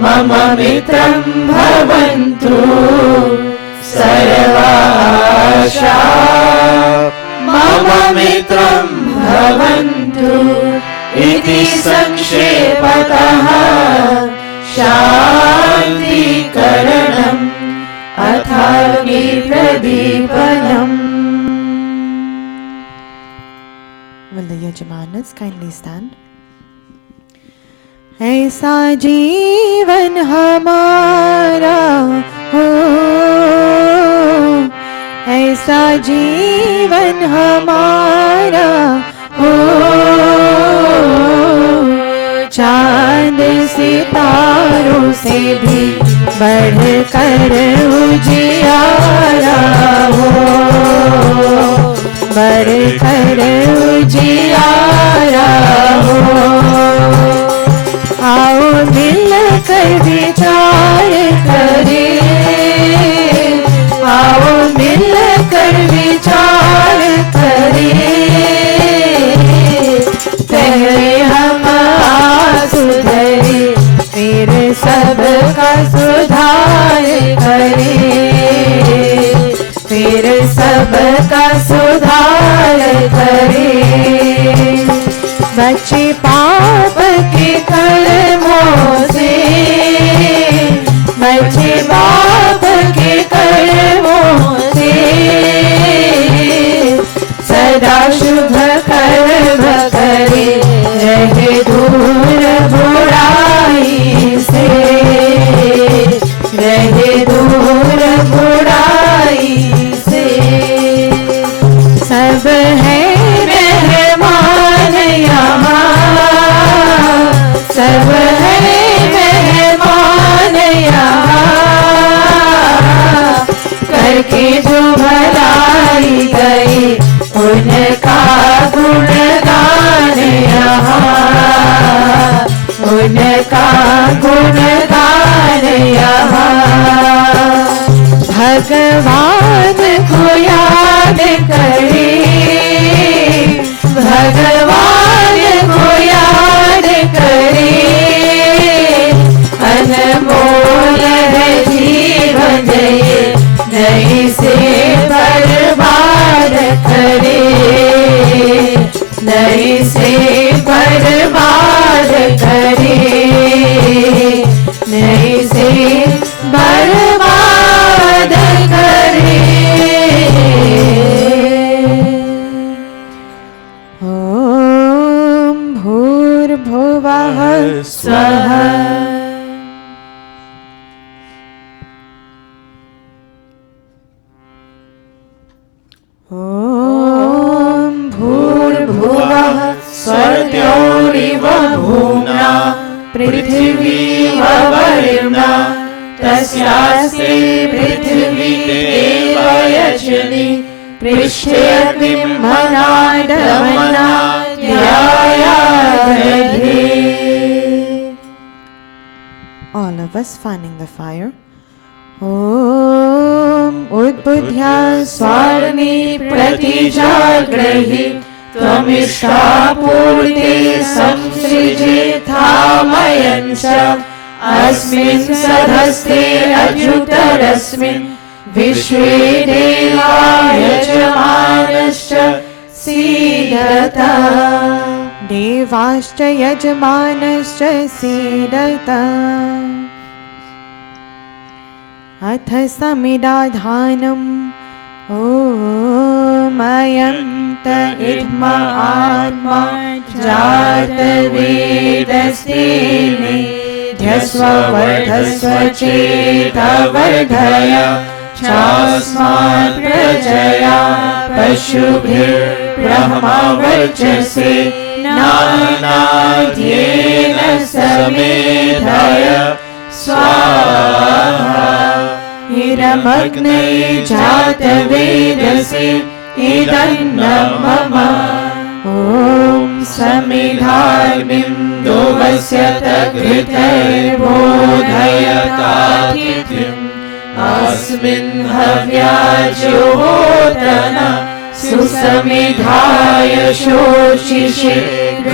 मम मित्रं भवन्तु सर्वाशा मम मित्रं भवन्तु इति संक्षेपतः शान्तिकरणम् अथाग्निप्रदीपनम्. Will the Yajamanas kindly stand? ऐसा जीवन हमारा हो, ऐसा जीवन हमारा हो, चांद सितारों से भी बढ़कर उजियारा हो, बढ़कर उजियारा हो. आओ मिलकर विचार करें, आओ मिलकर विचार करें. पहले हम सुधरे फिर सबका सुधार करें, फिर सबका सुधार करें. बच्चे पाप के कर्मों से, बच्चे पाप के कर्मों से, सदा शुभ कर्म करे रहे दूर बुराई से, रहे दूर बुराई से. सब है सब है मेहमान यहाँ, करके जो भलाई गई उनका गुणगान यहाँ, उनका गुणगान यहाँ. भगवान को याद करें, भगवान को याद करें. अनमोल है जीवन ये, नहीं से बर्बाद करें, नहीं से बर्बाद करें, नहीं से बर्बाद करें. ओम भूर्भुवः स्वः. ओम भूर्भुवः स्वर्त्योरिव भूम्ना पृथिवीव वरुणा तस्यास्ते पृथिवी देव यजनि पृष्ठे अग्निं मनाडमना ध्यायादधे. All of us fanning the fire. Om Udbudhya Swarmi Pratijagrahi Tvamishapurte Samsrijetamayancha Asmin Sadhaste Ajutarasmin Vishwe Deva Yajamanascha Sidata Devascha Yajamanascha Sidata. अथ समिदाधानम् ओमयं त इद्मा आत्मा जातवेदस्तेने ध्यस्व वर्धस्व चेतवर्धय चास्मात् प्रजया पशुभिर्ब्रह्मवर्चसे नानाध्येन समेधय स्वाहा इदमग्ने जातवेदसे इदन्नं मम ॐ समिधाग्निं दोवस्यत घृतैर्बोधयतातिथिम् अस्मिन् हव्याज्योतन सुसमिधाय शोषिषे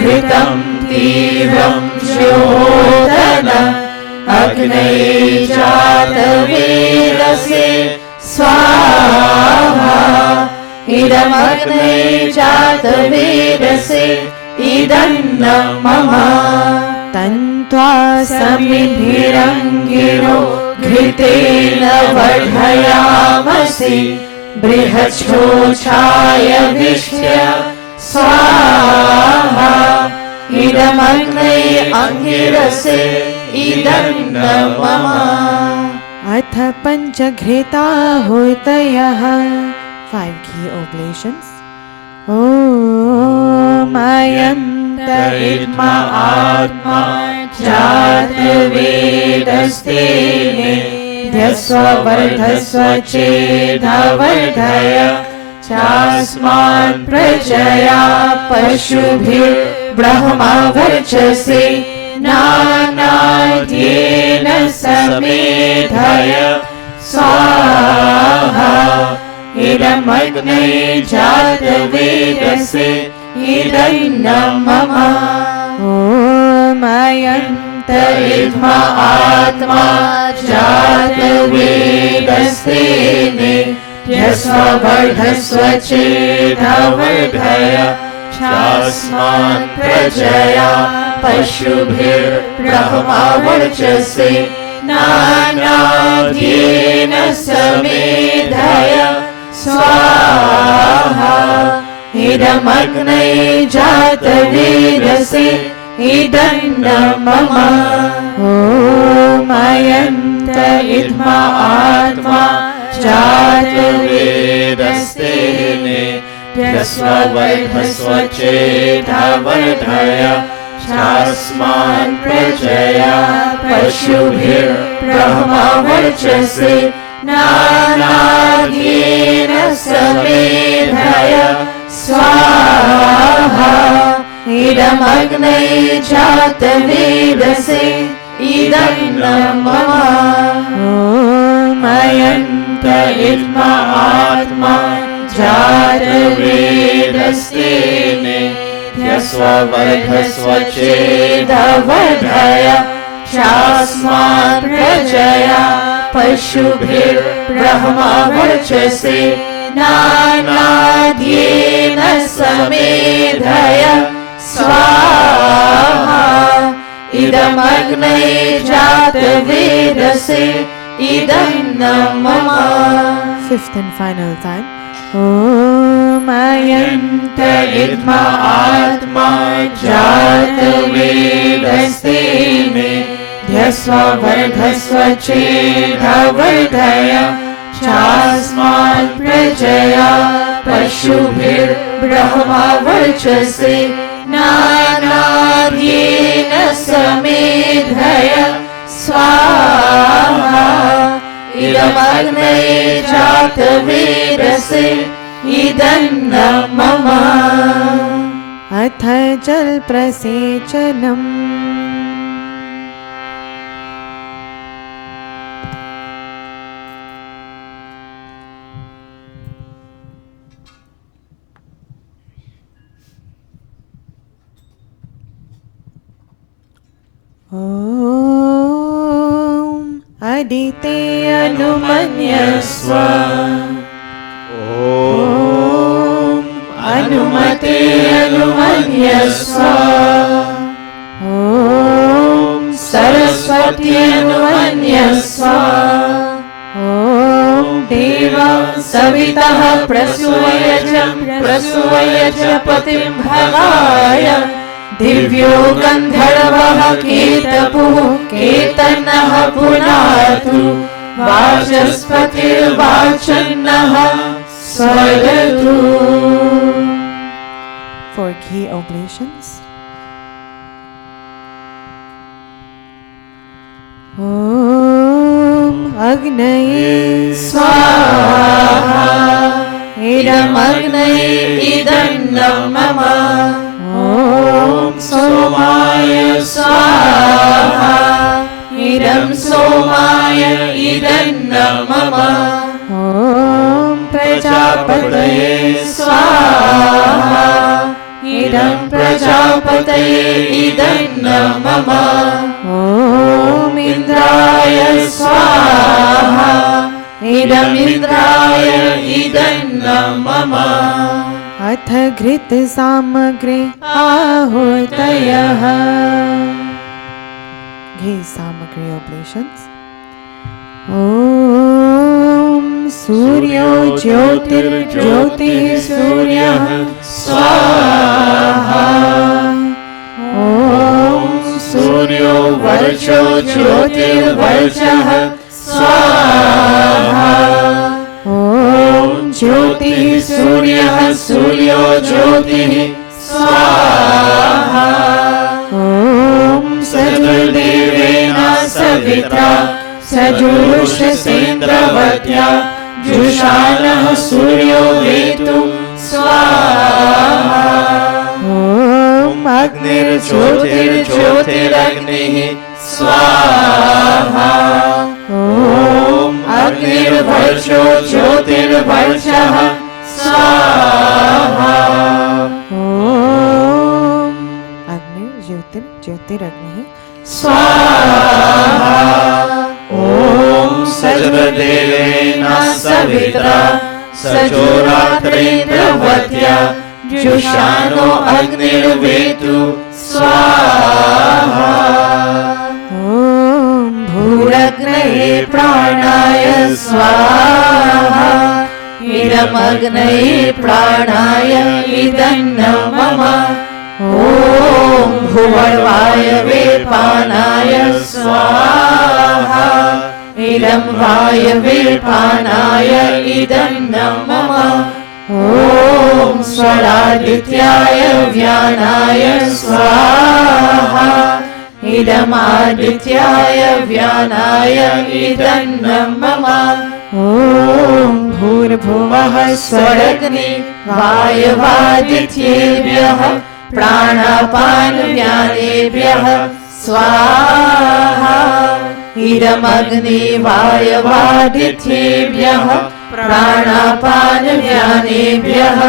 घृतं तीव्रं ज्योतन अग्ने जातवेदसे स्वाहा इदमग्ने जातवेदसे इदन्नं मम तन्त्वा समिधिरङ्गिरो घृतेन वर्धयामसि बृहच्छोषाय विष्य स्वाहा इदमग्ने अंगिरसे इदन्नं मम अथ पञ्चघृताहुतयः 5 key oblations. ॐ अयन्त इद्मा आत्मा जातवेदस्तेने ध्यस्ववर्धस्व चेदवर्धय चास्मान् प्रजया पशुभिर्ब्रह्मवर्चसे नानाद्येन समेधय स्वाहा इदमग्ने जातवेदसे इदन्नं मम ॐ अयन्त इद्मा आत्मा जातवेदस्तेने ध्यस्ववर्धस्व चेदवर्धय चास्मान् प्रजया पशुभिर्ब्रह्मवर्चसे नानाद्येन समेधय स्वाहा इदमग्ने जातवेदसे इदन्नं मम ॐ अयन्त इद्मा आत्मा जातवेदस्तेने ध्यस्ववर्धस्व चेदवर्धय चास्मान् प्रजया पशुभिर्ब्रह्मवर्चसे नानाद्येन समेधय स्वाहा इदमग्ने जातवेदसे इदन्नं मम ॐ अयन्त इद्मा आत्मा जातवेदस्तेने ध्यस्ववर्धस्व चेदवर्धय चास्मान् प्रजया पशुभिर्ब्रह्मवर्चसे नानाद्येन समेधय स्वाहा इदमग्ने जातवेदसे इदन्नं मम 5th and final time. ॐ अयन्त इद्मा आत्मा जातवेदस्तेने ध्यस्ववर्धस्व चेदवर्धय चास्मान् प्रजया पशुभिर्ब्रह्मवर्चसे नानाद्येन समेधय स्वाहा इदमग्ने जातवेदसे इदन्नं मम अथ जलप्रसेचनम् ॐ अदिते अनुमन्यस्व ॐ अनुमते अनुमन्यस्व ॐ सरस्वती अनुमन्यस्व ॐ देवा सवितः प्रसूयज पतिं भवाय दिव्यो गन्धर्वः कीर्तपुः कीर्तनः पुनातु वाचस्पतिर्वाचन्नः स्वरतु 4 key oblations. ॐ अग्नये स्वाहा इदमग्नये इदन्नं मम ॐ सोमाय स्वाहा इदं सोमाय इदन्नं मम ॐ प्रजापतये स्वाहा इदं प्रजापतये इदन्नं मम ॐ इन्द्राय स्वाहा इदमिन्द्राय इदन्नं मम अथ घृत सामग्रे आहुतयः घी सामग्री oblations. ॐ सूर्यो ज्योतिर्ज्योतिः सूर्यः स्वाहा ॐ सूर्यो वर्चो ज्योतिर्वर्चः स्वाहा ॐ ज्योतिः सूर्यः सूर्यो ज्योतिः स्वाहा ॐ सजुर्देवेन सविता सजुषसेन्द्रवत्या जुषाणः सूर्यो वेतु स्वाहा ॐ अग्निर्ज्योतिर्ज्योतिरग्निः स्वाहा ॐ अग्निर्वर्चो ज्योतिर्वर्चः स्वाहा ॐ अग्नि ज्योतिरग्निः स्वाहा ॐ सजुर्देवेन सविता सजोरात्रेन्द्रवत्या जुषाणो अग्निर्वेतु स्वाहा ॐ भूरग्नये प्राणाय स्वाहा इदमग्नये प्राणाय इदन्नं मम ॐ भुवर्वायवे पानाय स्वाहा इदं वायवे पानाय इदन्नं मम ॐ स्वरादित्याय व्यानाय स्वाहा इदमादित्याय व्यानाय इदन्नं मम ॐ भूर्भुवः स्वरग्नि वायवादित्येभ्यः प्राणापानव्यानेभ्यः स्वाहा इदमग्नि वायवादित्येभ्यः प्राणापानव्यानेभ्यः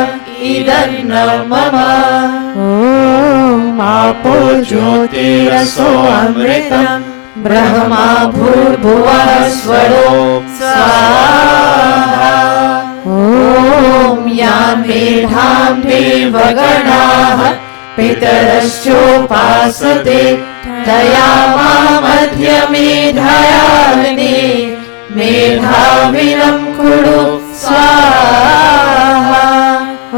इदन्नं मम ॐ आपो ज्योतिरसो अमृतं ब्रह्मा भूर्भुवः स्वरो स्वाहा ॐ यां मेधां देवगणाः पितरश्चोपासते तया मध्यमेधायाग्ने मेधाविनं कुरु स्वाहा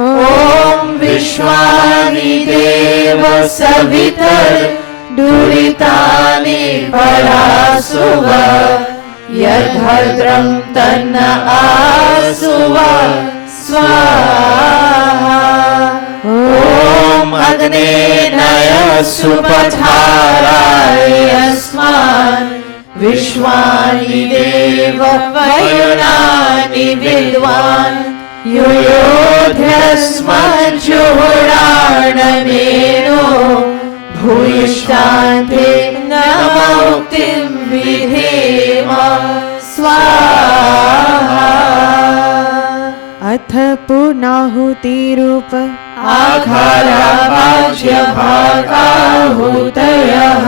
ॐ विश्वानि देव सवितर् दुरितानि परासुव यद्भद्रं तन्न आसुव स्वाहा ॐ अग्ने नय सुपथाराय अस्मान् विश्वानि देव वयुनानि विद्वान् युयोध्यस्मज्जुहुराणमेनो भूयिष्ठान्ते नमोक्तिं विधेम स्वाहा अथ पूर्णाहुतिरूप आघारावाच्यभागाहुतयः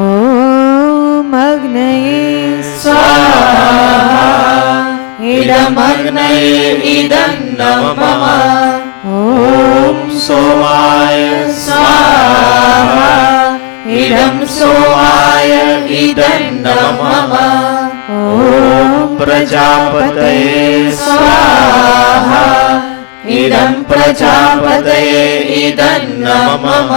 ॐ अग्नये स्वाहा इदमग्नये इदन्नं मम ॐ सोमाय स्वाहा इदं सोमाय इदन्नं मम ॐ प्रजापतये स्वाहा इदं प्रजापतये इदन्नं मम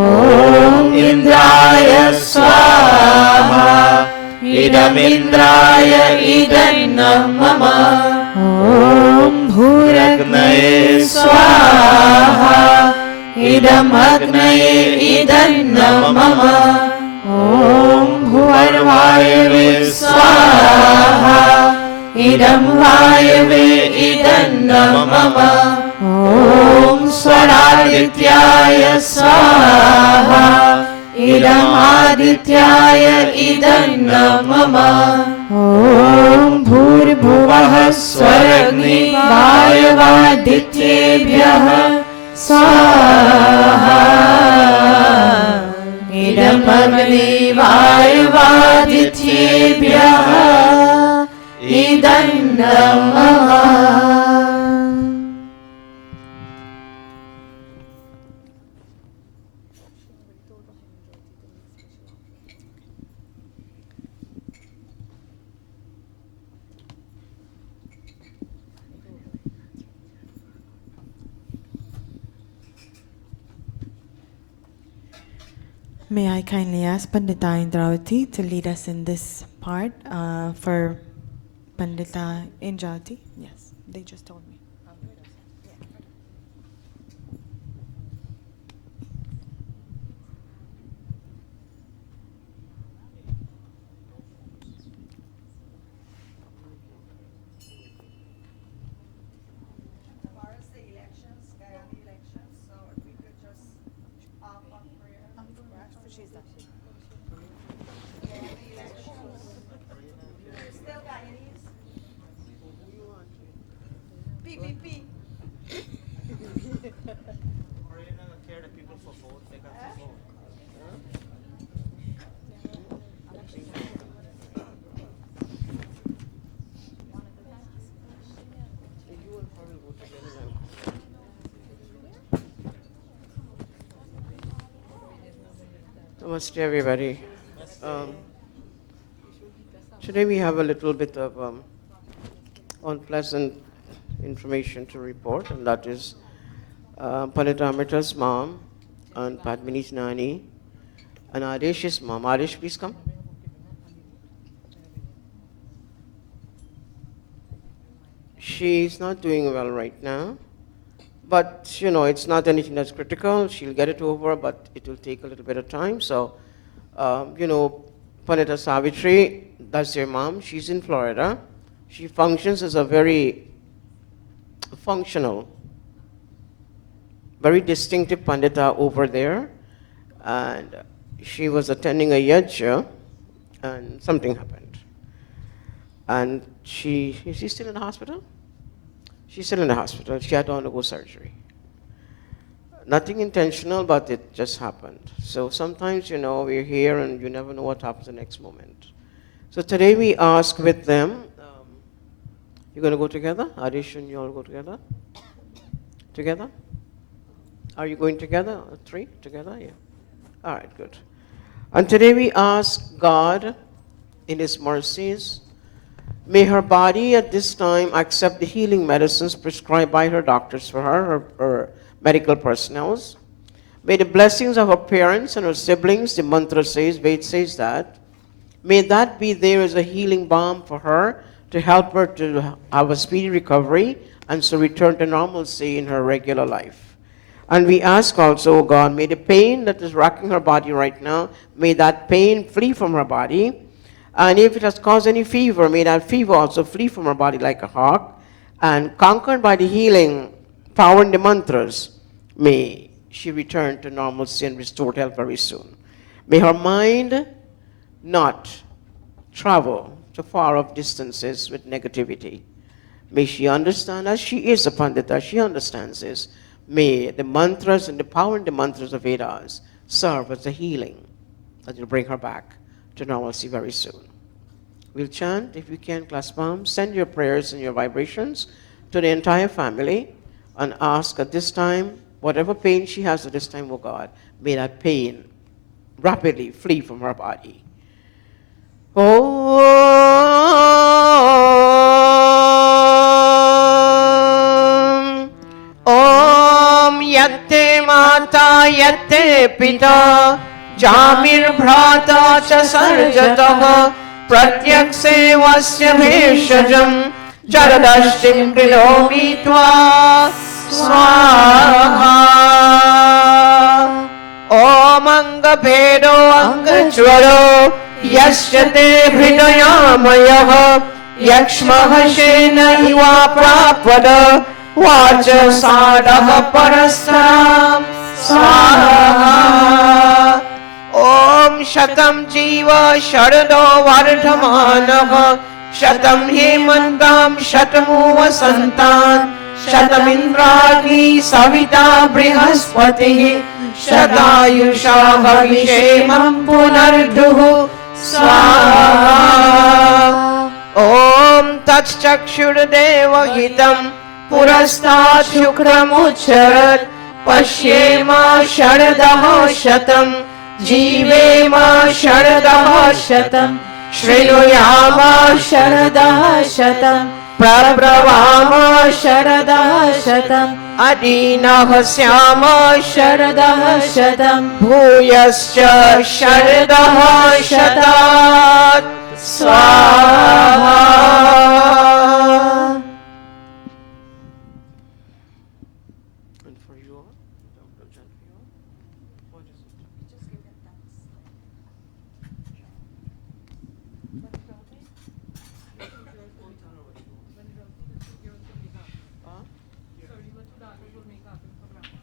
ॐ इन्द्राय स्वाहा इदमिन्द्राय इदन्नं मम ॐ भूरग्नये स्वाहा इदमग्नये इदन्नं मम ॐ भुवर् वायवे स्वाहा इदं वायवे इदन्नं मम ॐ स्वरादित्याय स्वाहा इदमादित्याय इदन्नं मम ॐ भूर्भुवः स्वरग्निवायवादित्येभ्यः स्वाहा इदमग्निवायवादित्येभ्यः इदन्नं मम May I kindly ask Pandita Indravati to lead us in this part for Pandita Indravati? Yes, they just told me. Namaste, everybody. Today we have a little bit of unpleasant information to report, and that is Pandita Amrita's mom and Padmini's nanny and Adesh's mom. Adesh, please come. She's not doing well right now. But, you know, it's not anything that's critical. She'll get it over, but it will take a little bit of time. So, you know, Pandita Savitri, that's their mom. She's in Florida. She functions as a very functional, very distinctive Pandita over there. And she was attending a yajna, and something happened. And is she still in the hospital? She's still in the hospital. She had to undergo surgery. Nothing intentional, but it just happened. So sometimes, you know, we're here and you never know what happens the next moment. So today we ask with them, you're going to go together? Adesh and you all go together? Together? Are you going together? Three together? Yeah. All right, good. And today we ask God in His mercies, may her body at this time accept the healing medicines prescribed by her doctors for her medical personnel. May the blessings of her parents and her siblings, the mantra says, Ved says that, may that be there as a healing balm for her to help her to have a speedy recovery and so return to normalcy in her regular life. And we ask also, oh God, may the pain that is racking her body right now, may that pain flee from her body. And if it has caused any fever, may that fever also flee from her body like a hawk. And conquered by the healing power in the mantras, may she return to normalcy and restored health very soon. May her mind not travel to far off distances with negativity. May she understand, as she is a Pandita, she understands this. May the mantras and the power in the mantras of Vedas serve as a healing that will bring her back to normalcy very soon. We'll chant, if you can, clasp palms, send your prayers and your vibrations to the entire family and ask at this time, whatever pain she has at this time, oh God, may that pain rapidly flee from her body. Om yatte mata yatte pita jamir bhrata cha sarjatah pratyakse vasya bheshajam jaradashtim krinomi tva swaha. Om anga bhedo anga jvaro यस्य ते हृदयामयः यक्ष्मः Shane Eva प्रापद वाचसादः परस्तां स्वाहा ॐ शतं जीव शरदो वर्धमानः शतं हेमन्तां शतमु वसन्तान् शतमिन्द्राग्नी सविता बृहस्पतिः शतायुषा हविषेमं पुनर्दुः स्वाहा ॐ तच्चक्षुर्देवहितं पुरस्तात् शुक्रमुच्चरत् पश्येम शरदः शतं जीवेम शरदः शतं शृणुयाम शरदः शतं प्रब्रवाम शरदः शतम् अदीनः स्याम शरदः शतं भूयश्च शरदः शतात् स्वाहा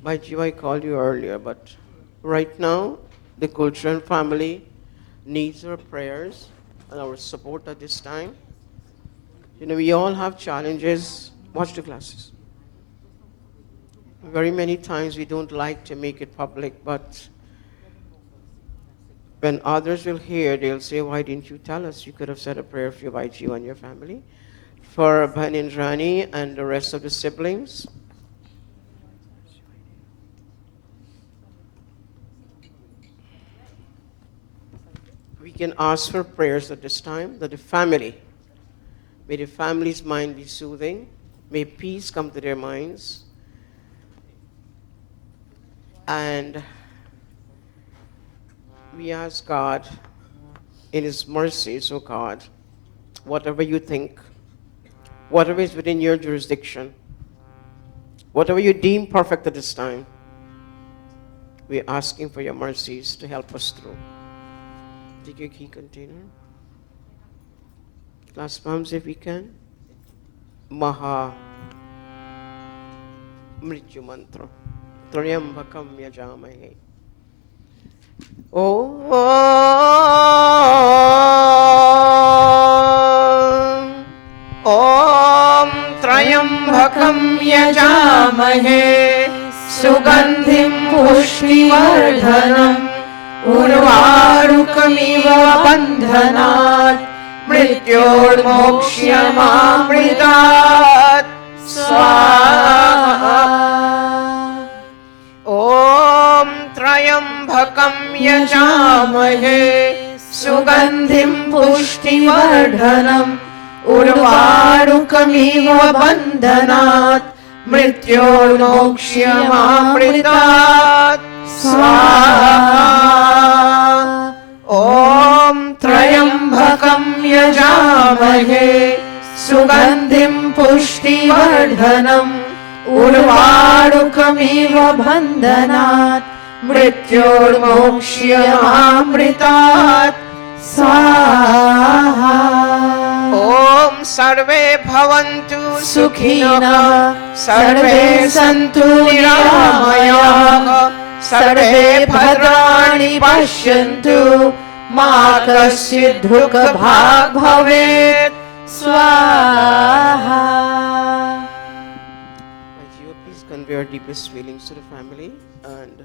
By Jiva, I called you earlier, but right now, the Kultural family needs our prayers and our support at this time. We all have challenges. Watch the classes. Very many times we don't like to make it public, but when others will hear, they'll say, why didn't you tell us? You could have said a prayer for you and your family, for Bhanindrani and the rest of the siblings. We can ask for prayers at this time that may the family's mind be soothing, may peace come to their minds, and we ask God in His mercies, oh God, whatever you think, whatever is within your jurisdiction, whatever you deem perfect at this time, we're asking for your mercies to help us through. Take your key container. Last palms if we can. Maha Mrityu Mantra. Trayambakam Yajamahe. Om Om Trayambakam Yajamahe Sugandhim Pushtivardhanam Urvarukamiv bandhanat mrityormokshyamamritat swaha Om Trayambakam yajamahe sugandhim pushtivardhanam urvarukamiv bandhanat mrityormokshyamamritat स्वाहा ॐ त्र्यम्बकं यजामहे सुगन्धिं पुष्टिवर्धनम् उर्वारुकमिव बन्धनात् मृत्योर्मोक्ष्यमामृतात् स्वाहा ॐ सर्वे भवन्तु सुखिनः सर्वे सन्तु निरामयाः सर्वे भद्राणि पश्यन्तु मा कश्चित् दुःखभाग् भवेत् स्वाहा. Please convey our deepest feelings to the family, and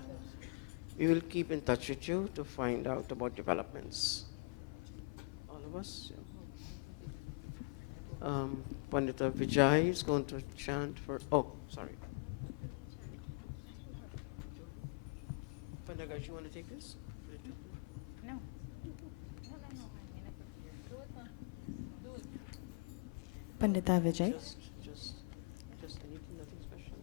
we will keep in touch with you to find out about developments. All of us. Pandita Vijay is going to chant for. Oh, sorry. Pandita, you want to take this? No. Pandita Vijay. Just anything, nothing special.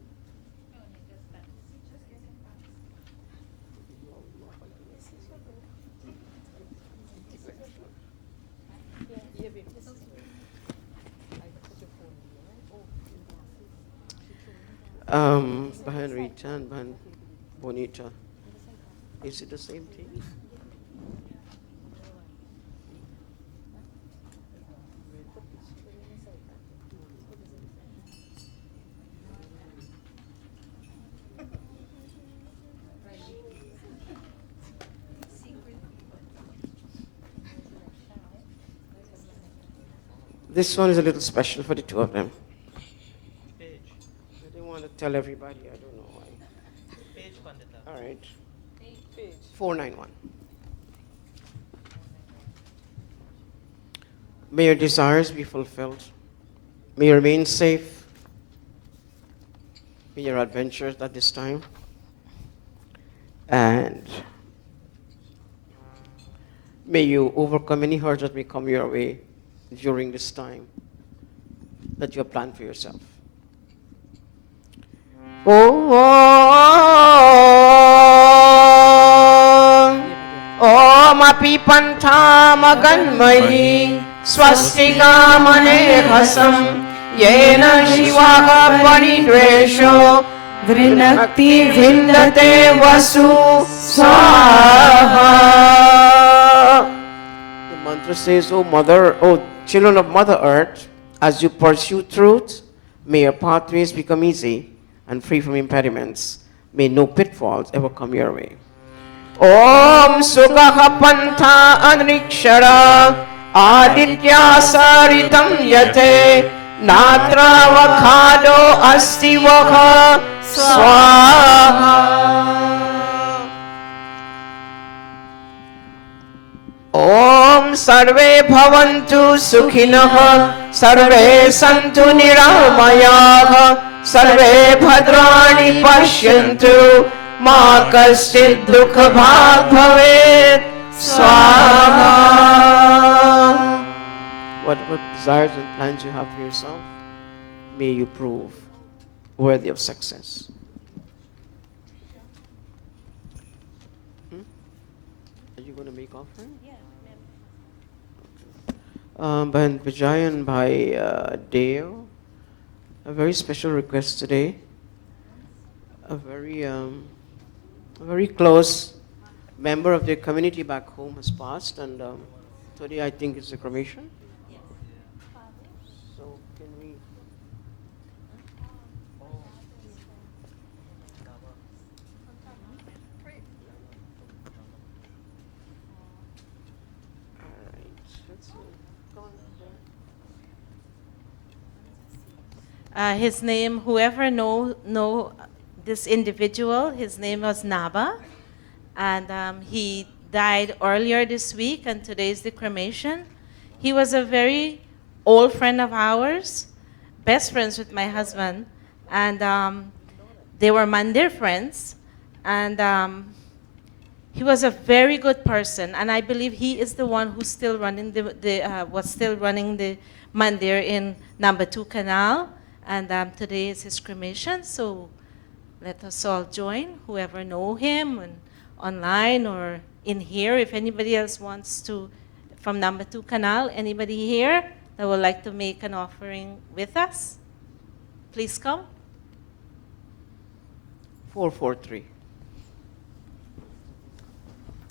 Bahan Rita and Bahan Bonita. Is it the same thing? This one is a little special for the two of them. I didn't want to tell everybody. I don't know why. All right. 491. May your desires be fulfilled. May you remain safe in your adventures at this time. And may you overcome any hurt that may come your way during this time that you have planned for yourself. Om api panta maganmayi swastika manehasam yena shivaha paridvesho vrinakti vindate vasu swaha. The mantra says, O Mother, O children of Mother Earth, as you pursue truth, may your pathways become easy and free from impediments. May no pitfalls ever come your way. Om Sukha Pantha Anrikshara Aditya Saritam Yate Natra Vakhado Asti Vakha Swaha. Om Sarve Bhavantu Sukhinah Sarve Santu Niramayah Sarve Bhadrani Pashyantu Ma Kaschid Dukha Bhag Bhavet Swaha. Whatever desires and plans you have for yourself, may you prove worthy of success. Are you going to make offering? By Vijay and by Dale, a very special request today. A very close member of their community back home has passed, and today I think it's the cremation. So can we? His name, whoever know this individual, his name was Naba, and he died earlier this week, and today is the cremation. He was a very old friend of ours, best friends with my husband, and they were Mandir friends, and he was a very good person, and I believe he is the one who's still running was still running the Mandir in number 2 Canal. And today is his cremation, so let us all join, whoever know him, and online or in here. If anybody else wants to, from number 2 Canal, anybody here that would like to make an offering with us, please come. 443.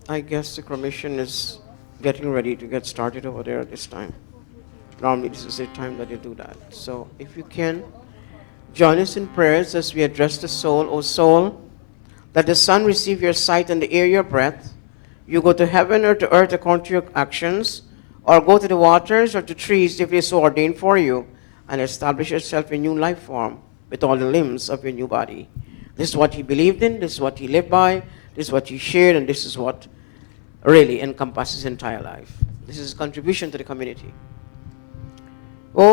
I guess the cremation is getting ready to get started over there at this time. Normally this is the time that you do that. So if you can, join us in prayers as we address the soul. O soul, that the sun receive your sight and the air your breath. You go to heaven or to earth according to your actions, or go to the waters or to trees if it is so ordained for you, and establish yourself in new life form with all the limbs of your new body. This is what he believed in, this is what he lived by, this is what he shared, and this is what really encompasses his entire life. This is his contribution to the community. Om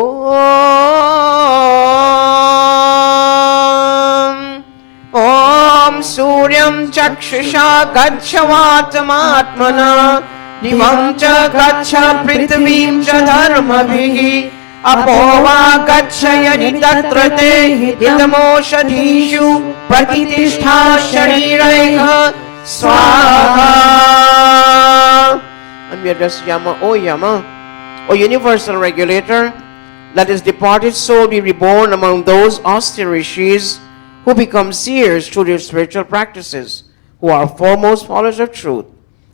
Suryam Chakshusha Gacchavaatmatmana Divam Cha Gaccha Prithvim Cha Dharmabhihi Apova Gacchayani Tatrate Hitamoshadhishu Pratitishta Shariraiha Swaha. And we address Yama, O Yama, O universal regulator, let his departed soul be reborn among those austere rishis who become seers through their spiritual practices, who are foremost followers of truth,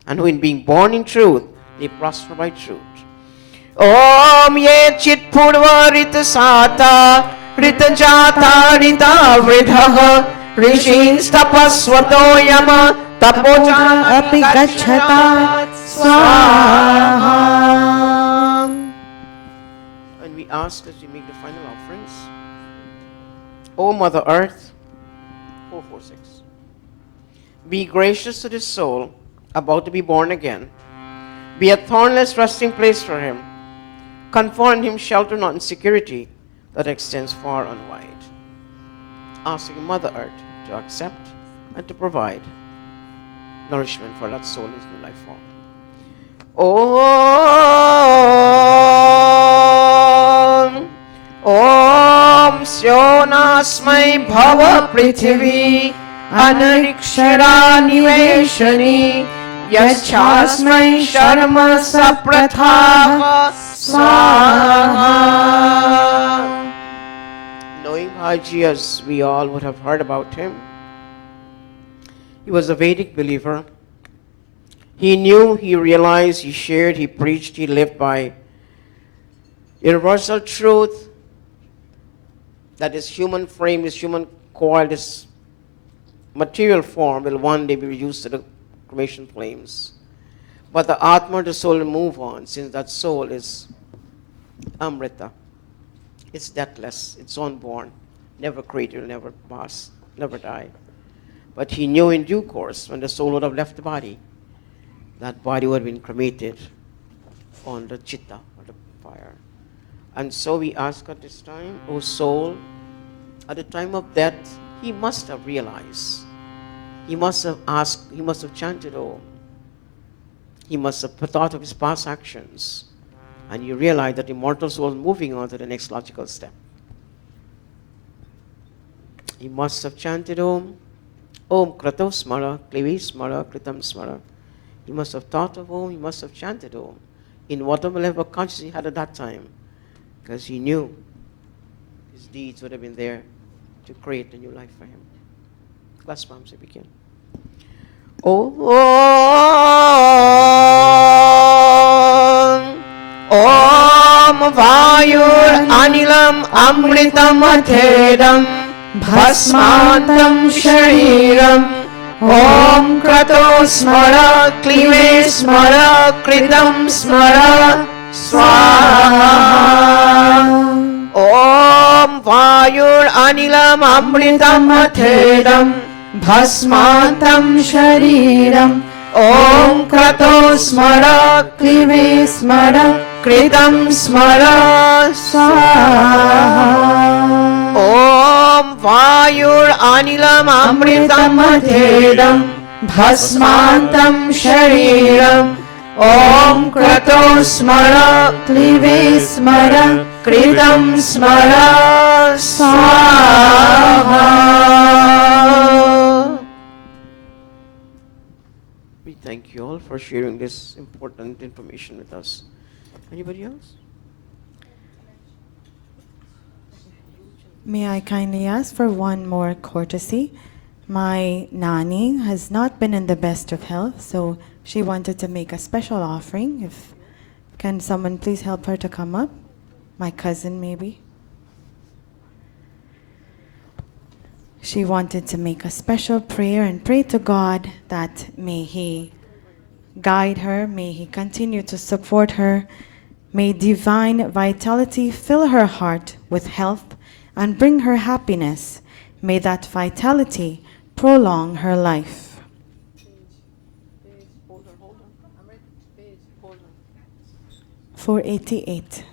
and who in being born in truth, they prosper by truth. Om ye chit purva rita sata rita jata rita vridhaha rishins tapasvato yama tapoja api gacchata swaha. ask as we make the final offerings, O Mother Earth, 446, be gracious to this soul about to be born again. Be a thornless resting place for him. Confer on him shelter, not in security, that extends far and wide. Asking Mother Earth to accept and to provide nourishment for that soul in his new life form. Om Syonasmai Bhava Prithvi Anarikshara Niveshani Yachasmai Sharma Sapratha Swaha. Knowing Haji as we all would have heard about him, he was a Vedic believer. He knew, he realized, he shared, he preached, he lived by universal truth that his human frame, his human coil, this material form will one day be reduced to the cremation flames. But the Atma, the soul, will move on, since that soul is Amrita. It's deathless, it's unborn, never created, never pass, never die. But he knew in due course, when the soul would have left the body, that body would have been cremated on the chitta, or the fire. And so we ask at this time, O soul, at the time of death, he must have realized. He must have asked, he must have chanted Om. He must have thought of his past actions. And you realize that the immortal soul is moving on to the next logical step. He must have chanted Om. Om Krato Smara, Klivi Smara, Kritam Smara. He must have thought of Om, he must have chanted Om in whatever level of consciousness he had at that time, because he knew his deeds would have been there to create a new life for him. Class palms, we begin. Om Vayur Anilam Amritam Athedam Bhasmantam Shariram Om Krato Smara Klive Smara Kritam Smara Swaha. Om Vayur Anilam Amritam Athedam Bhasmantam Shariram Om Krato Smara Klive Smara Kritam Smara Swaha. Om Vayur Anilam Amritam Athedam Bhasmantam Shariram Om Krato Smara Klive Smara Kritam Smara Swaha. We thank you all for sharing this important information with us. Anybody else? May I kindly ask for one more courtesy? My Nani has not been in the best of health, so she wanted to make a special offering. Can someone please help her to come up? My cousin, maybe. She wanted to make a special prayer and pray to God that may He guide her, may He continue to support her, may divine vitality fill her heart with health and bring her happiness. May that vitality prolong her life. 488.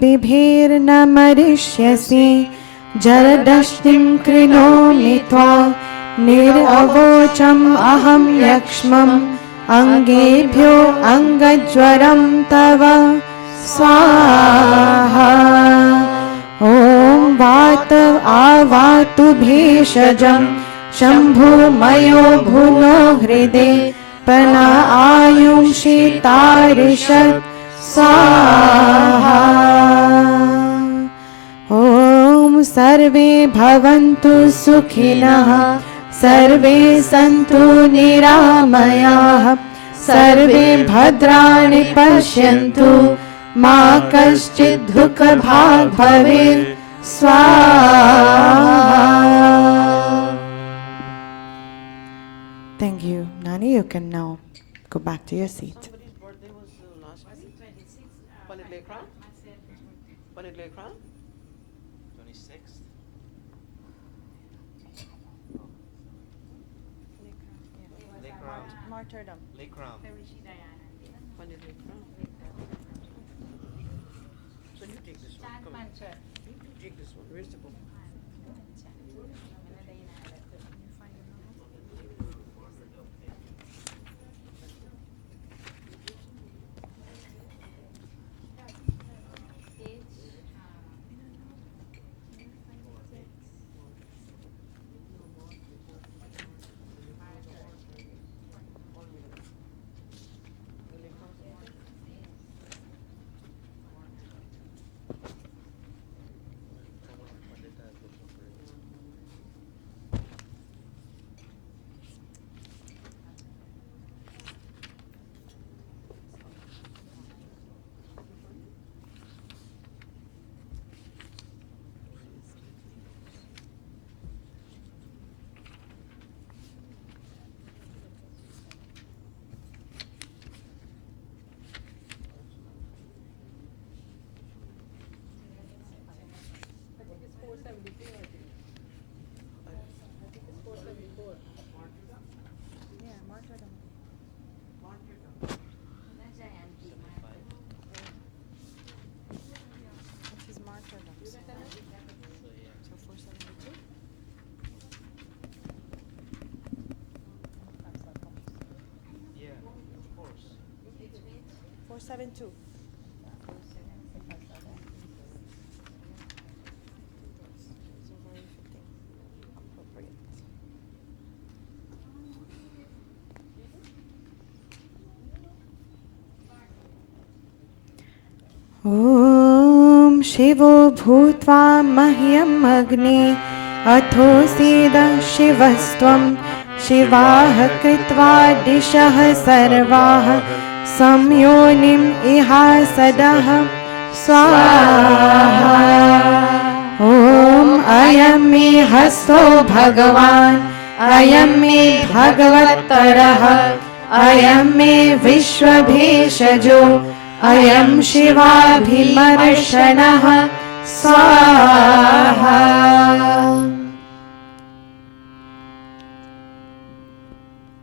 बिभेर्न मरिष्यसि जरदष्टिं कृणोमि त्वा निरवोचम् अहं यक्ष्मम् अङ्गेभ्यो अङ्गज्वरं तव स्वाहा ॐ वात आवातु भेषजं शम्भुमयो भुनो हृदे पना आयुषि तारिषत् स्वाहा ॐ सर्वे भवन्तु सुखिनः सर्वे सन्तु निरामयाः सर्वे भद्राणि पश्यन्तु मा कश्चित् दुःखभाग् भवेत् स्वाहा. Thank you, Nani. You can now go back to your seat. Somebody's birthday was last week. Panit Lekran? 26th. Martyrdom. Lake Ram. Panit Lekran. So you take this one. Come on. You take this one. Where's the book? Yeah, of course. 472. ॐ शिवो भूत्वा मह्यम् अग्ने अथोऽसीद शिवस्त्वं शिवाः कृत्वा दिशः सर्वाः संयोनिम् इहासदः स्वाहा. ॐ अयं मे हस्तो भगवान् अयं मे भगवत्तरः अयं मे विश्वभेषजो अयं शिवाभिमर्शनः स्वाहा.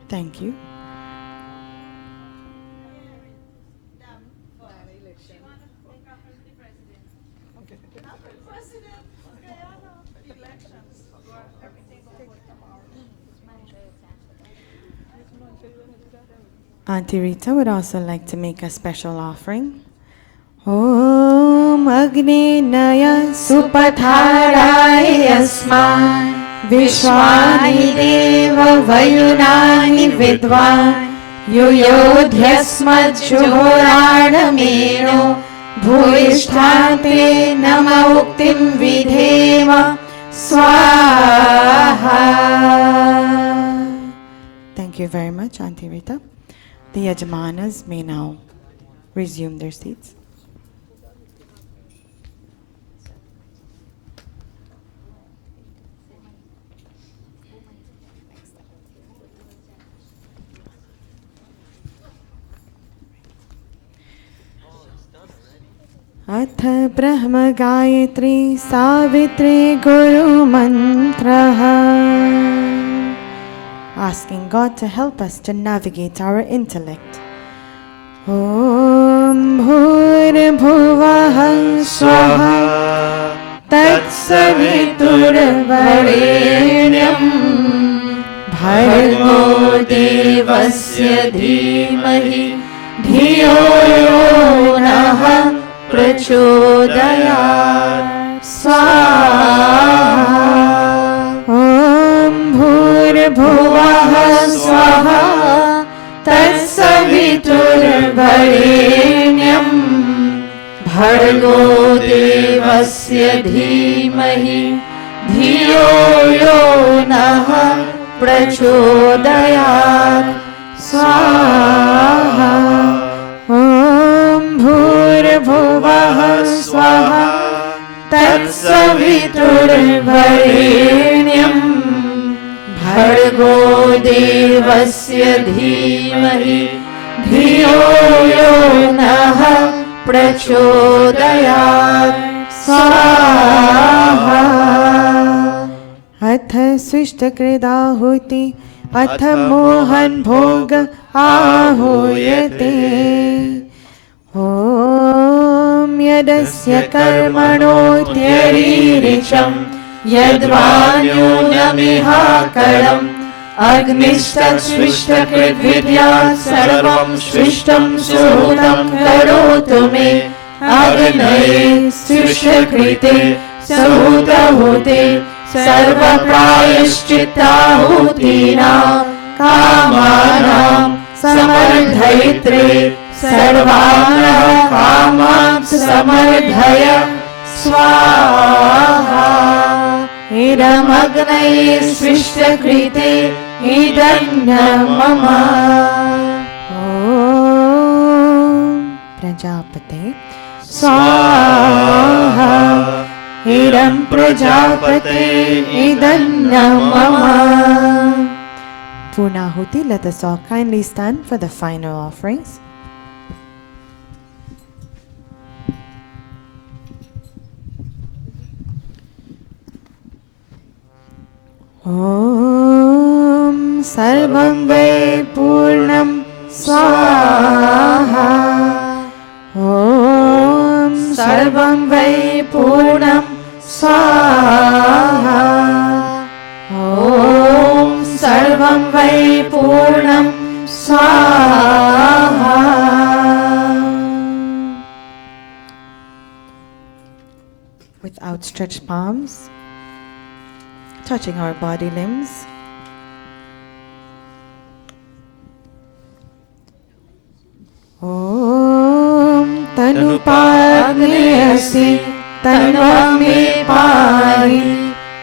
Thank you. Auntie Rita would also like to make a special offering. Om Agni Naya सुपथाराय यस्मान् विश्वानि देव वयुनानि विद्वान् युयोध्यस्मज्जुहोराणमेनो भूयिष्ठान्ते नम उक्तिं विधेम स्वाहा. Thank you very much, Auntie Rita. The Yajamanas may now resume their seats. अथ ब्रह्म गायत्री सावित्री गुरु मंत्रः. Asking God to help us to navigate our intellect. Om Bhurbhuvah Swaha तत्सवितुर्वरेण्यं भर्गो देवस्य धीमहि धियो यो नः प्रचोदयात् स्वाहा. Om भुवः स्वः तत्सवितुर्वरेण्यं भर्गो देवस्य धीमहि धियो यो नः प्रचोदयात् स्वाहा. Om Bhurbhuvah देवस्य धीमहि धियो यो नः प्रचोदयात् स्वाहा अथ स्विष्टकृदाहुति अथ मोहन भोग आहूयते ॐ यदस्य कर्मणोऽत्यरीरिचं यद्वान्यूनमिहाकरम् अग्निस्तत्स्विष्टकृद्विद्यात् सर्वं स्विष्टं सुहृतं करोतु मे अग्नये स्विष्टकृते सुहृतहुते सर्वप्रायश्चित्ताहुतीनां कामानां समर्धयित्रे सर्वानः कामान् समर्धय स्वाहा इदमग्नये स्विष्टकृते इदं मम ॐ प्रजापते स्वाहा इदं प्रजापते इदं मम Punahuti, let us all kindly stand for the final offerings. Om Sarvam Vai Purnam Swaha. Om Sarvam Vai Purnam Swaha. Om Sarvam Vai Purnam Swaha. With outstretched palms, touching our body limbs, Om Tanupagnesi Tanvame Pahi.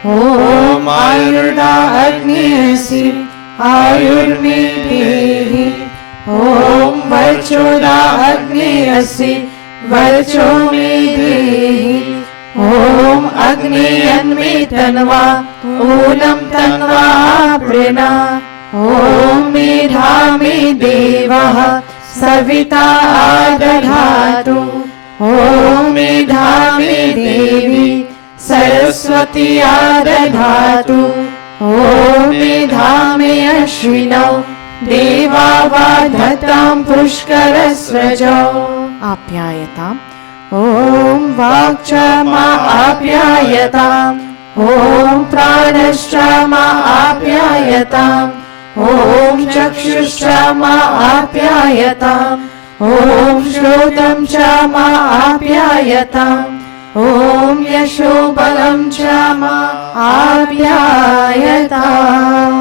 Om Ayurda Agnesi Ayurme Dehi. Om Varchoda Agnesi Varchome Dehi. Om Agni Anme Tanva Unam Tanva Prina. Om Medhame Devaha Savita Adadhatu. Om Medhame Devi Saraswati Adadhatu. Om Medhame Ashwinau Deva Vadhatam Pushkarasrajau Apyayatam. Om Vakchama Apyayatam. Om Pranashama Apyayatam. Om Chakshushrama Apyayatam. Om Shrotam Chama Apyayatam. Om Yashobalam Chama Apyayatam.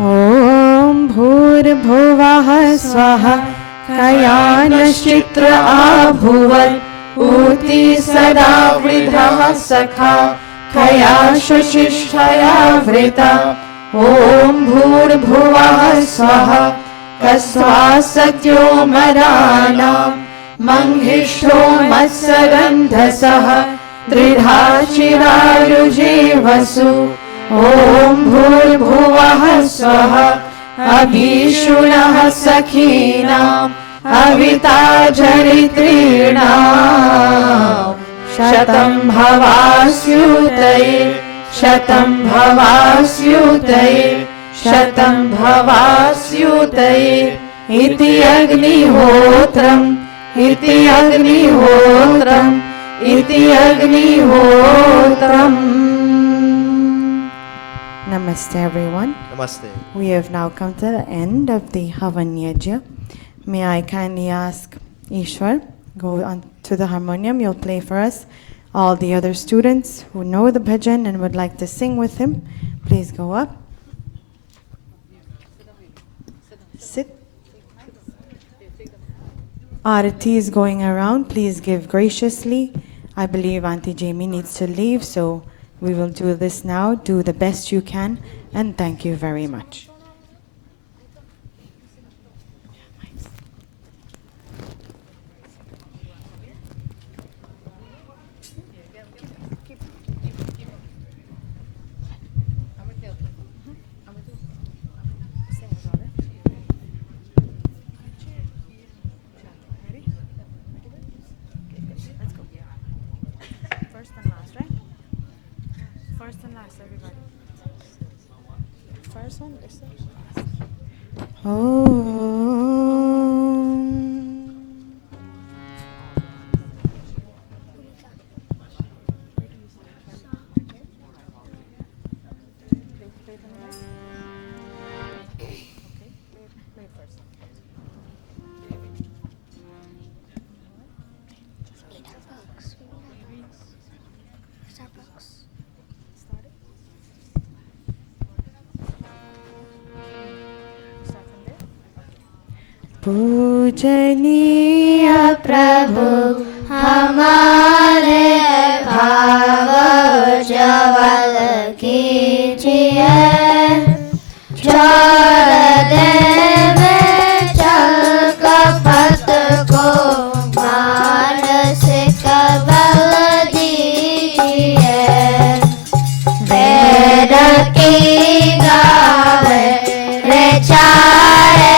Om Bhurabhuvah Swaha Kayanashchitra Abhuvat Uti Sada Vridhah Sakha Kaya Shushishtaya Vrita. Om Bhurabhuvah Swaha Kasvasatyo Maranam Manghishto Matsarandhasaha Dridhachirayuje Vasu. Om Bhurabhuvah Swaha Abhishunah Sakhinam Avita Jaritrinam Shatam Bhavasyutaye Shatam Bhavasyutaye Shatam Bhavasyutaye Iti Agnihotram Iti Agnihotram Iti Agnihotram. Namaste everyone. Namaste. We have now come to the end of the Havan Yajna. May I kindly ask Ishwar, go on to the harmonium. You'll play for us. All the other students who know the bhajan and would like to sing with him, please go up. Sit. Arati is going around. Please give graciously. I believe Auntie Jamie needs to leave, so we will do this now. Do the best you can, and thank you very much. पूजनीय प्रभु हमारे भाव ज्वल कीजिए छोड़ देवे चल कपट को मानसिक बल दीजिए वेद की गावे विचारे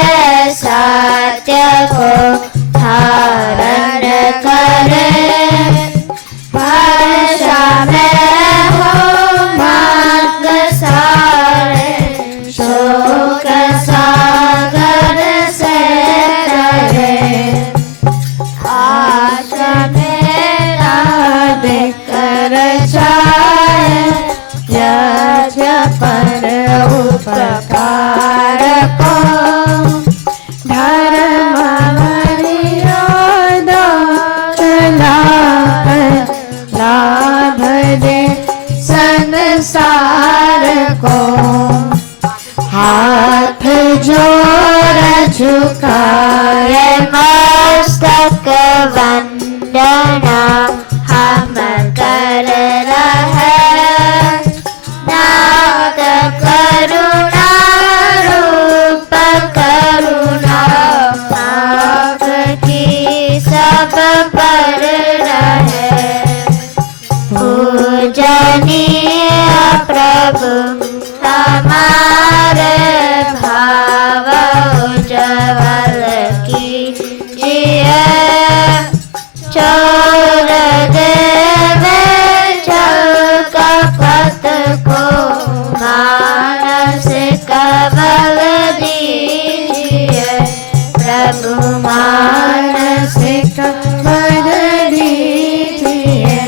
सत्य को धारण करे भाषा में हो मार्ग सारे शोक सागर से रहे आशा मेरा कर जाए यज्ञ पर उपकार को धर्म मर्यादा चला लाभ दे संसार को हाथ जोड़ झुकाए मस्तक वंदना हम कर रहे नाथ करुणा रूप करुणा पाप की सब पर रहे पूजनीय प्रभु हमारे भाव उज्ज्वल कीजिए छोड़ देवे चल कपट को मानसिक बल दीजिए प्रभु मानसिक बल दीजिए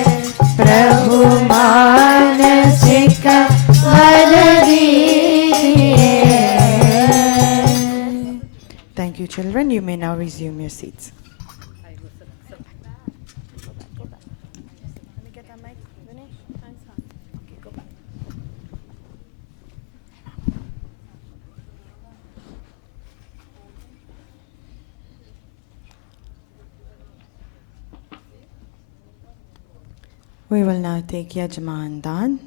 प्रभु मानसिक बल दीजिए. Thank you, children. You may now resume your seats. We will now take Yajman Dan.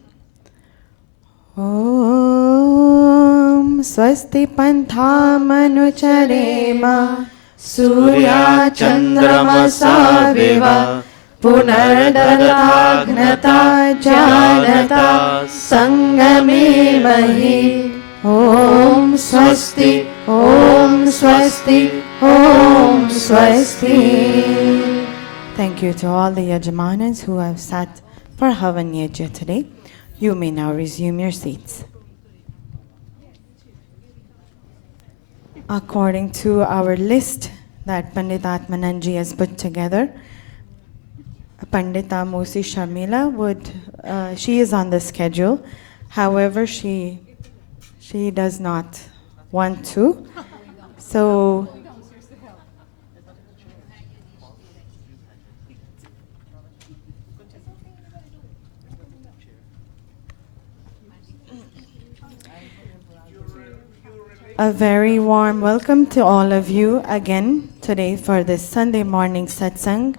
Om Swasti Panthamannucharema Surya Chandramasa Viva Punardadagnata Janata Sangame Mahi Om Swasti Om Swasti Om Swasti. Thank you to all the Yajamanas who have sat for Havan Yajna today. You may now resume your seats. According to our list that Pandit Atmananji has put together, Pandita Mosi Sharmila she is on the schedule. However, she does not want to. So a very warm welcome to all of you again today for this Sunday morning satsang.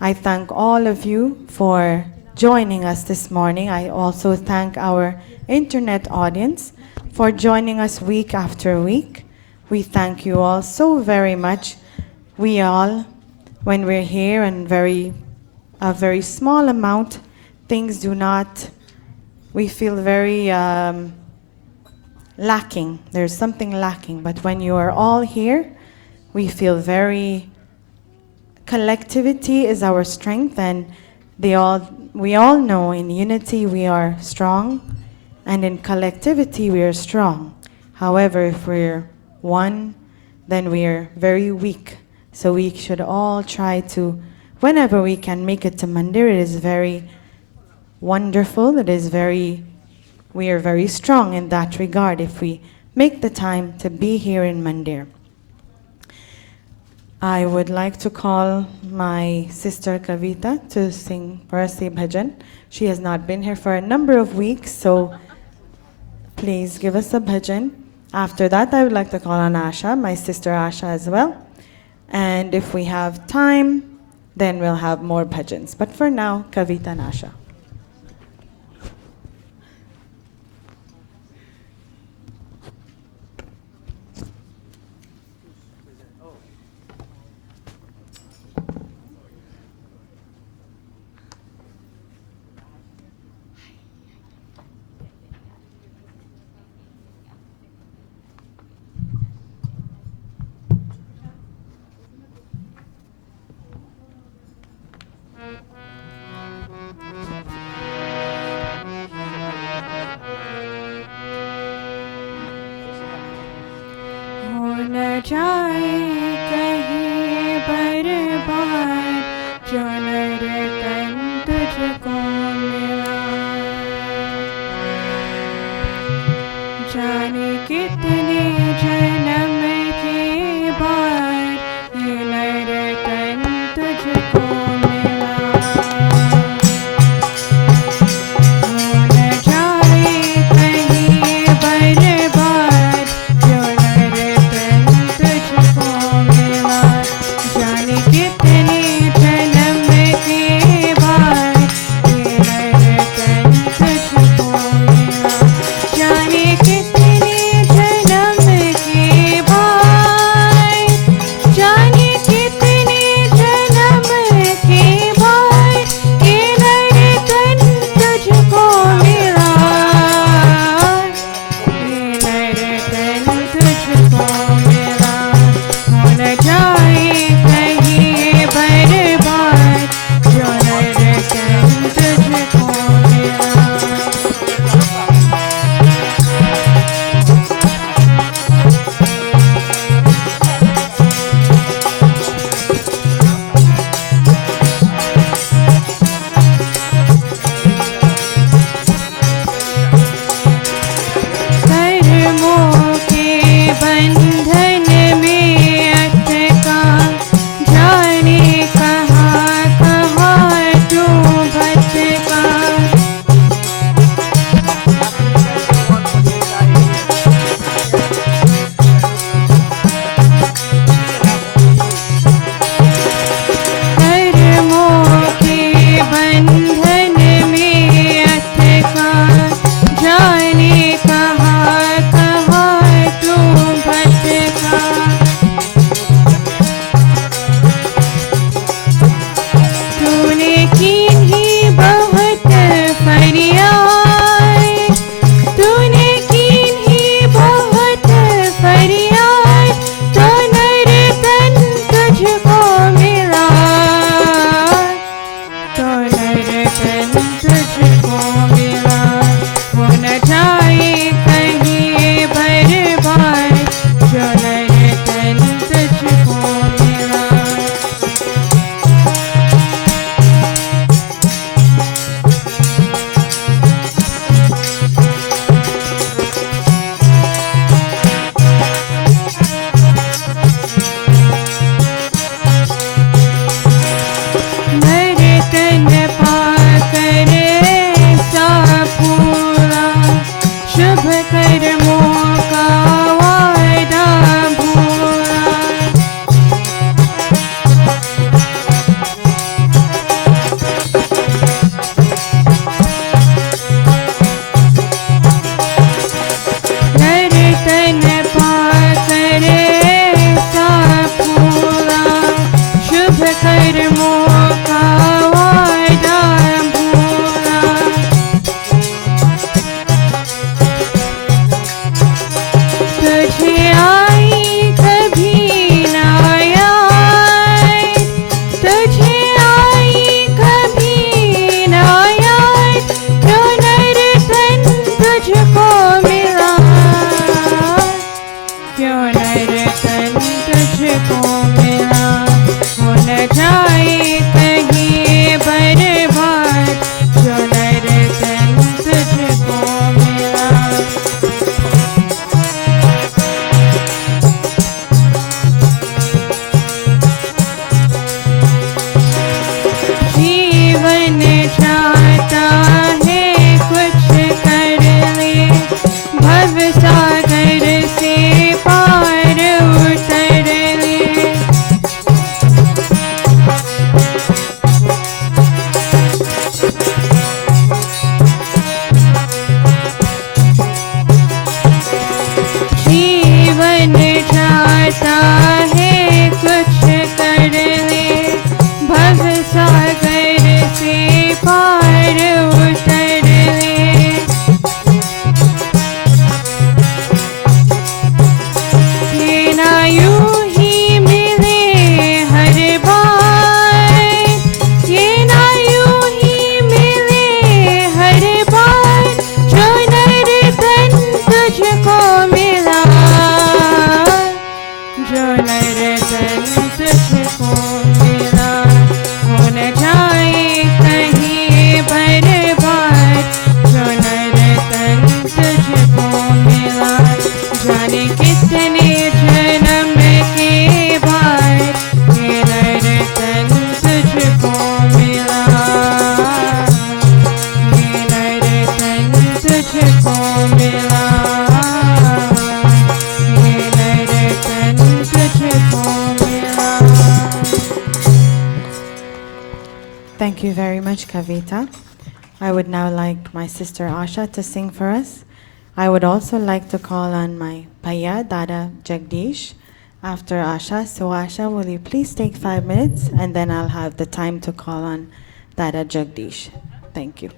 I thank all of you for joining us this morning. I also thank our internet audience for joining us week after week. We thank you all so very much. We all, when we're here and a very small amount, we feel very lacking. There's something lacking. But when you are all here, we feel collectivity is our strength, and we all know in unity we are strong, and in collectivity we are strong. However, if we're one, then we're very weak. So we should all try to, whenever we can, make it to Mandir. It is very wonderful. We are very strong in that regard if we make the time to be here in Mandir. I would like to call my sister Kavita to sing Parasi Bhajan. She has not been here for a number of weeks, so please give us a bhajan. After that, I would like to call on Asha, my sister Asha as well. And if we have time, then we'll have more bhajans. But for now, Kavita and Asha. कहता है कुछ कर ले, भव सागर से पार उतर ले। ये ना यूं ही मिले हर बार, ये ना यूं ही मिले हर बार, जो नर तन तुझको मिला, जो नर तन तुझको मिला, हो न जाए कहीं बर्बाद, जो नर तन तुझको मिला, जाने कितने जन्म के बाद ये नर तन तुझको मिला, ये नर तन तुझको मिला, ये नर तन तुझको मिला। Thank you very much, Kavita. I would now like my sister Asha to sing for us. I would also like to call on my Paya, Dada Jagdish, after Asha. So Asha, will you please take 5 minutes, and then I'll have the time to call on Dada Jagdish. Thank you.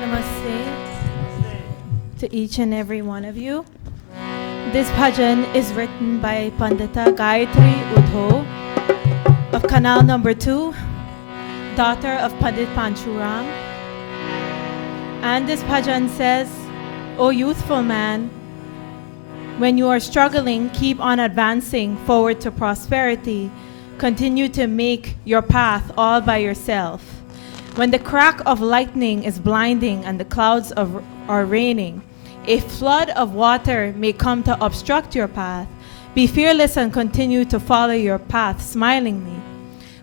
Namaste to each and every one of you. This bhajan is written by Pandita Gayatri Udho of Canal number 2, daughter of Pandit Panchuram. And this bhajan says, O youthful man, when you are struggling, keep on advancing forward to prosperity. Continue to make your path all by yourself. When the crack of lightning is blinding and the clouds are raining, a flood of water may come to obstruct your path. Be fearless and continue to follow your path smilingly.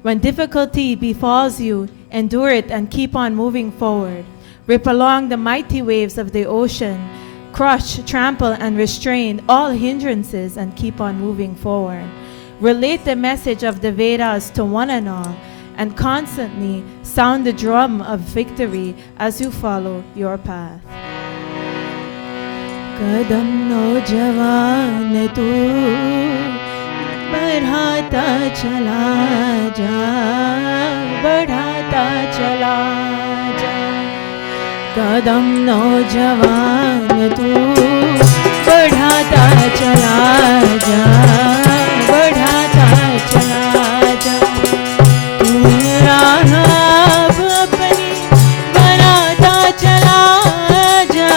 When difficulty befalls you, endure it and keep on moving forward. Rip along the mighty waves of the ocean. Crush, trample, and restrain all hindrances and keep on moving forward. Relate the message of the Vedas to one and all, and constantly sound the drum of victory as you follow your path. कदम नौजवान तू बढ़ाता चला जा, बढ़ाता चला जा। कदम नौजवान तू बढ़ाता चला जा, बढ़ाता चला जा। तू राह अब अपनी बनाता चला जा,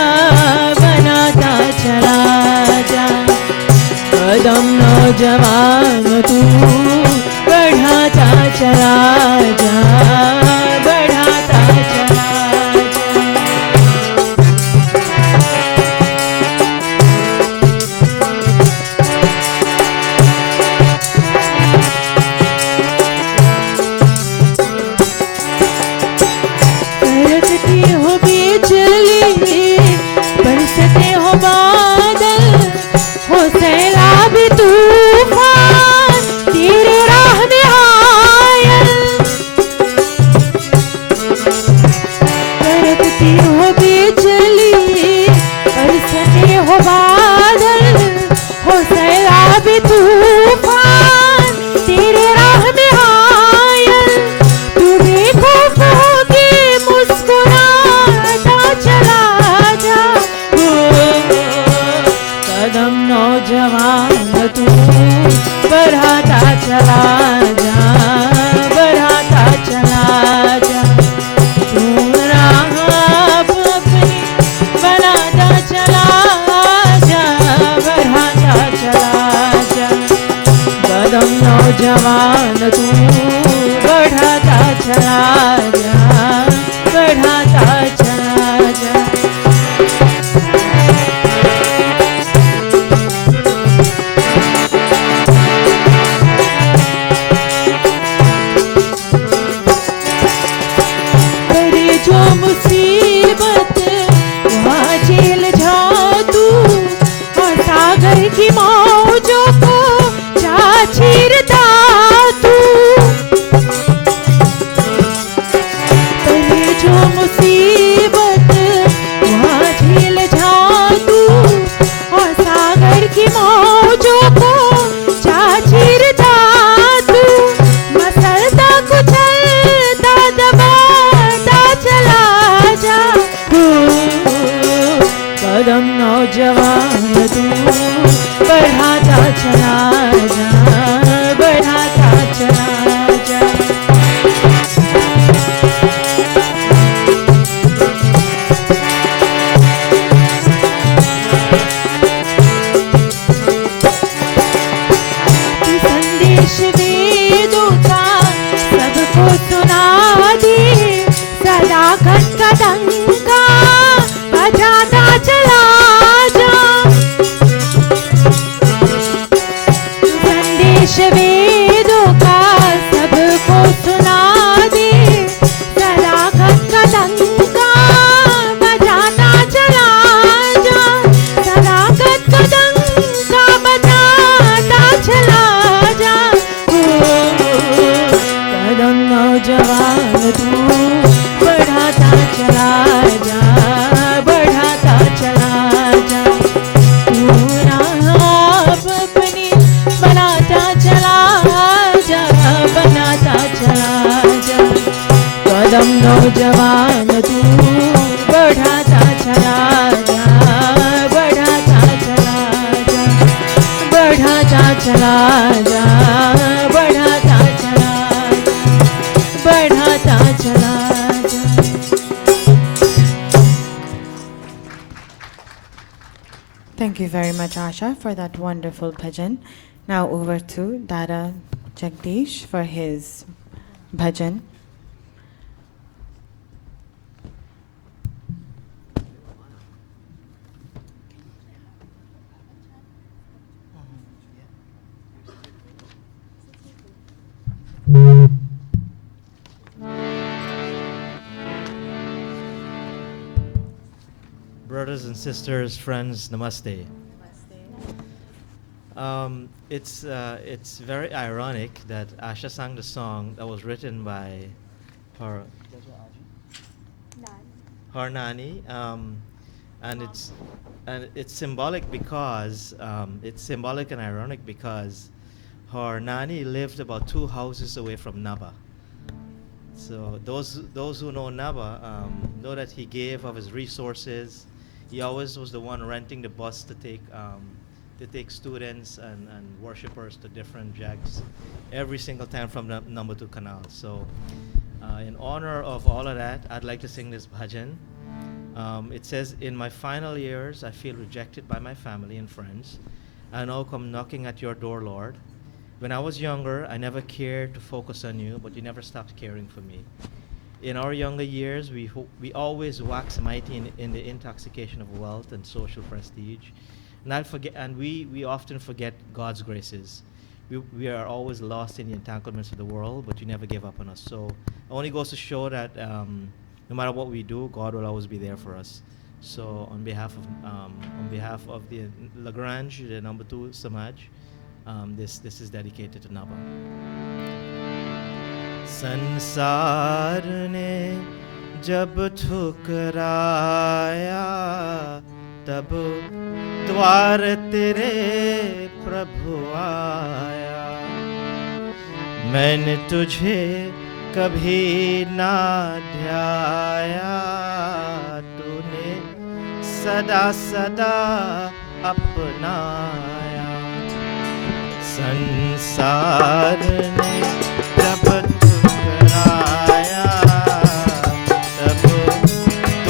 बनाता चला जा। कदम नौजवान तू बढ़ाता चला जा, बढ़ाता चला जा। बरसती हो बिजली, बरसते हो बादल, हो सैलाब तूफान तेरे राह में आयल। बरसती हो बिजली, बरसते हो बादल, हो सैलाब तूफान तेरे राह में आयल। तू बेखौफ होके मुस्कुराता चला जा। कदम नौजवान तू बढ़ाता चला जा, बढ़ाता चला जा। तू राह अब अपनी बनाता चला जा, बढ़ाता चला जा। कदम नौजवान तू बढ़ाता चला जा, बढ़ाता चला जा। बड़ी जो मुसीबत मुसीबत वहाँ झील जा तू, और सागर की मौजों को जा चीरता तू, मसलता कुचलता दबाता चला जा। कदम नौजवान तू बढ़ाता चला जा, बढ़ाता चला जा। संदेश वेदों का सबको सुना दे, सदाकत का डंका बजाता चला जा। संदेश वेदों का सबको सुना दे, सदाकत का डंका बजाता चला जा, सदाकत का डंका बजाता चला जा। कदम नौजवान तू बढ़ाता चला जा, बढ़ाता चला जा। तू आप अपनी बनाता चला जा, बनाता चला जा। कदम नौजवान तू बढ़ाता चला जा, बढ़ाता चला जा, बढ़ाता चला जा, बढ़ाता चला जा, बढ़ाता चला जा। Thank you very much, Asha, for that wonderful bhajan. Now over to Dada Jagdish for his bhajan. Brothers and sisters, friends, namaste. It's very ironic that Asha sang the song that was written by her nani, and it's symbolic because it's symbolic and ironic because her nani lived about 2 houses away from Naba. So those who know Naba know that he gave of his resources. He always was the one renting the bus to take students and worshippers to different jags every single time from the number 2 canal. So in honor of all of that, I'd like to sing this bhajan. It says, in my final years, I feel rejected by my family and friends. I now come knocking at your door, Lord. When I was younger, I never cared to focus on you, but you never stopped caring for me. In our younger years, we always wax mighty in the intoxication of wealth and social prestige. And we often forget God's graces. We are always lost in the entanglements of the world, but you never give up on us. So it only goes to show that no matter what we do, God will always be there for us. So on behalf of the Lagrange, the number 2 Samaj, this is dedicated to Naba. संसार ने जब ठुकराया तब द्वार तेरे प्रभु आया। मैंने तुझे कभी ना ध्याया, तूने सदा सदा अपनाया। संसार ने जब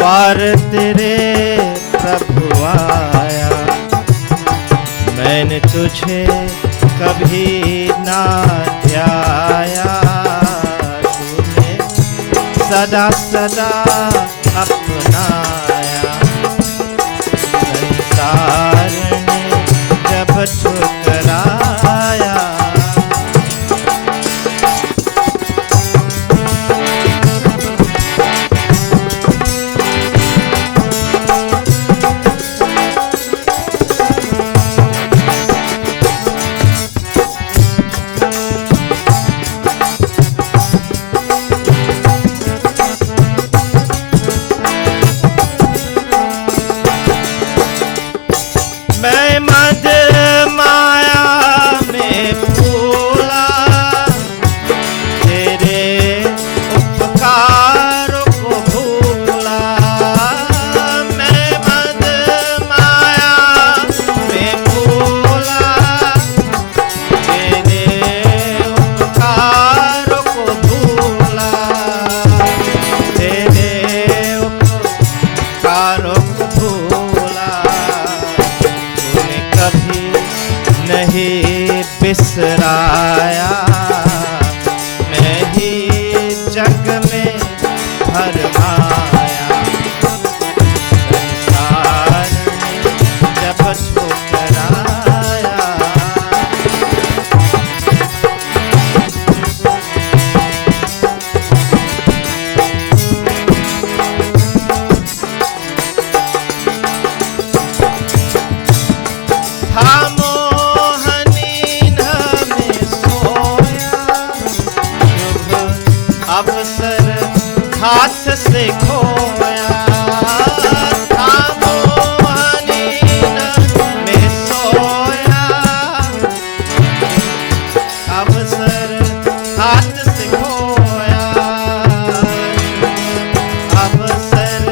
द्वार तेरे प्रभु आया। मैंने तुझे कभी ना ध्याया, तूने सदा सदा अपनाया। संसार ने जब ठुकराया, हाथ से खोया थामो नींद में सोया अवसर हाथ से खोया अवसर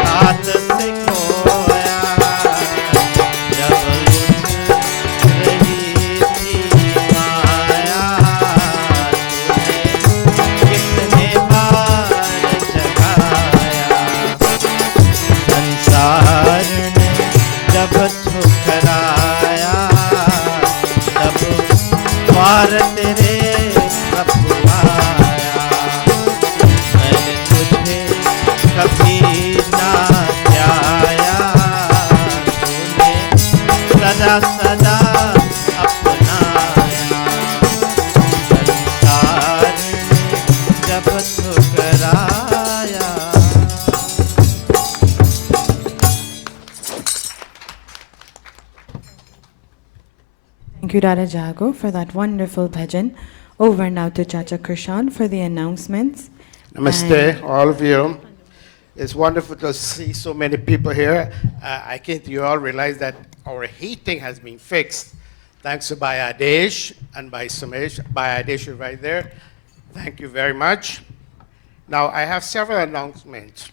हाथ से खोया जब लुट रही थी माया तूने कितने बार जगाया संसार ने जब ठुकराया तब द्वार तेरे प्रभु आया मैंने तुझे कभी ना त्याया तूने सदा सदा अपनाया संसार ने जब ठुकराया Thank you, Dada Jago, for that wonderful bhajan. Over now to Chacha Krishan for the announcements. Namaste, all of you. It's wonderful to see so many people here. I think you all realize that our heating has been fixed thanks to by Adesh and by Sumesh. By Adesh is right there. Thank you very much. Now, I have several announcements.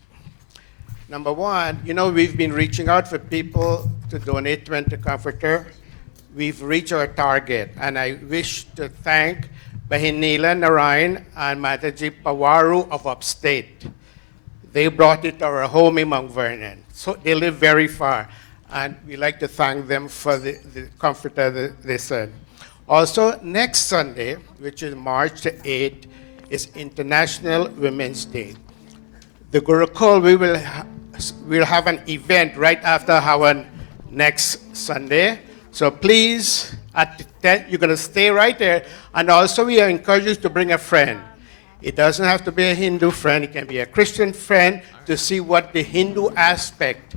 Number one, we've been reaching out for people to donate 20 comforter. We've reached our target, and I wish to thank Bahinila Narayan and Mataji Pawaru of upstate. They brought it to our home in Mount Vernon. So they live very far, and we like to thank them for the comforter that they sent. Also, next Sunday, which is March the 8th, is International Women's Day. The Gurukula, we'll have an event right after our next Sunday. So please, at 10, you're going to stay right there. And also, we encourage you to bring a friend. It doesn't have to be a Hindu friend. It can be a Christian friend to see what the Hindu aspect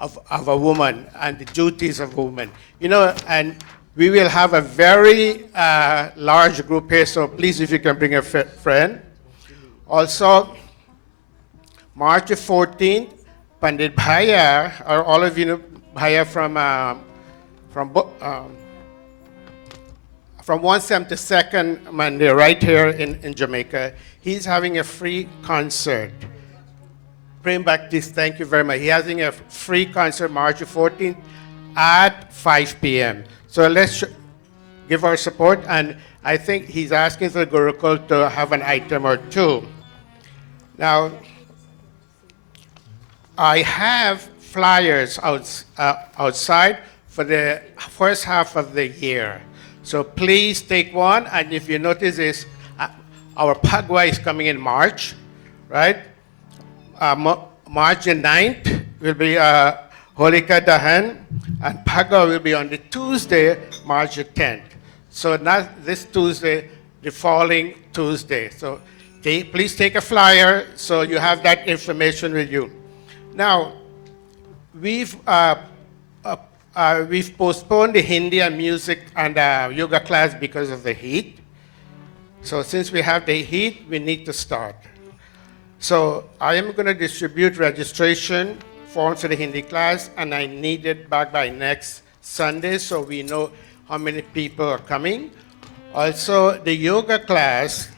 of a woman and the duties of a woman. And we will have a very large group here, so please, if you can bring a friend. Also, March 14th, Pandit Bhaya, or all of you know Bhaya from 172nd Monday, right here in Jamaica. He's having a free concert. Prem Baptist, thank you very much. He's having a free concert March 14th at 5 p.m. So let's give our support, and I think he's asking for the Gurukul to have an item or two. Now, I have flyers outside for the first half of the year. So please take one, and if you notice this, our Pagwa is coming in March, right? March the 9th will be Holika Dahan, and Pagwa will be on the Tuesday, March the 10th. So not this Tuesday, the following Tuesday. So please take a flyer so you have that information with you. Now, we've postponed the Hindi and music and yoga class because of the heat. So since we have the heat, we need to start. So I am going to distribute registration forms for the Hindi class, and I need it back by next Sunday so we know how many people are coming. Also, the yoga class,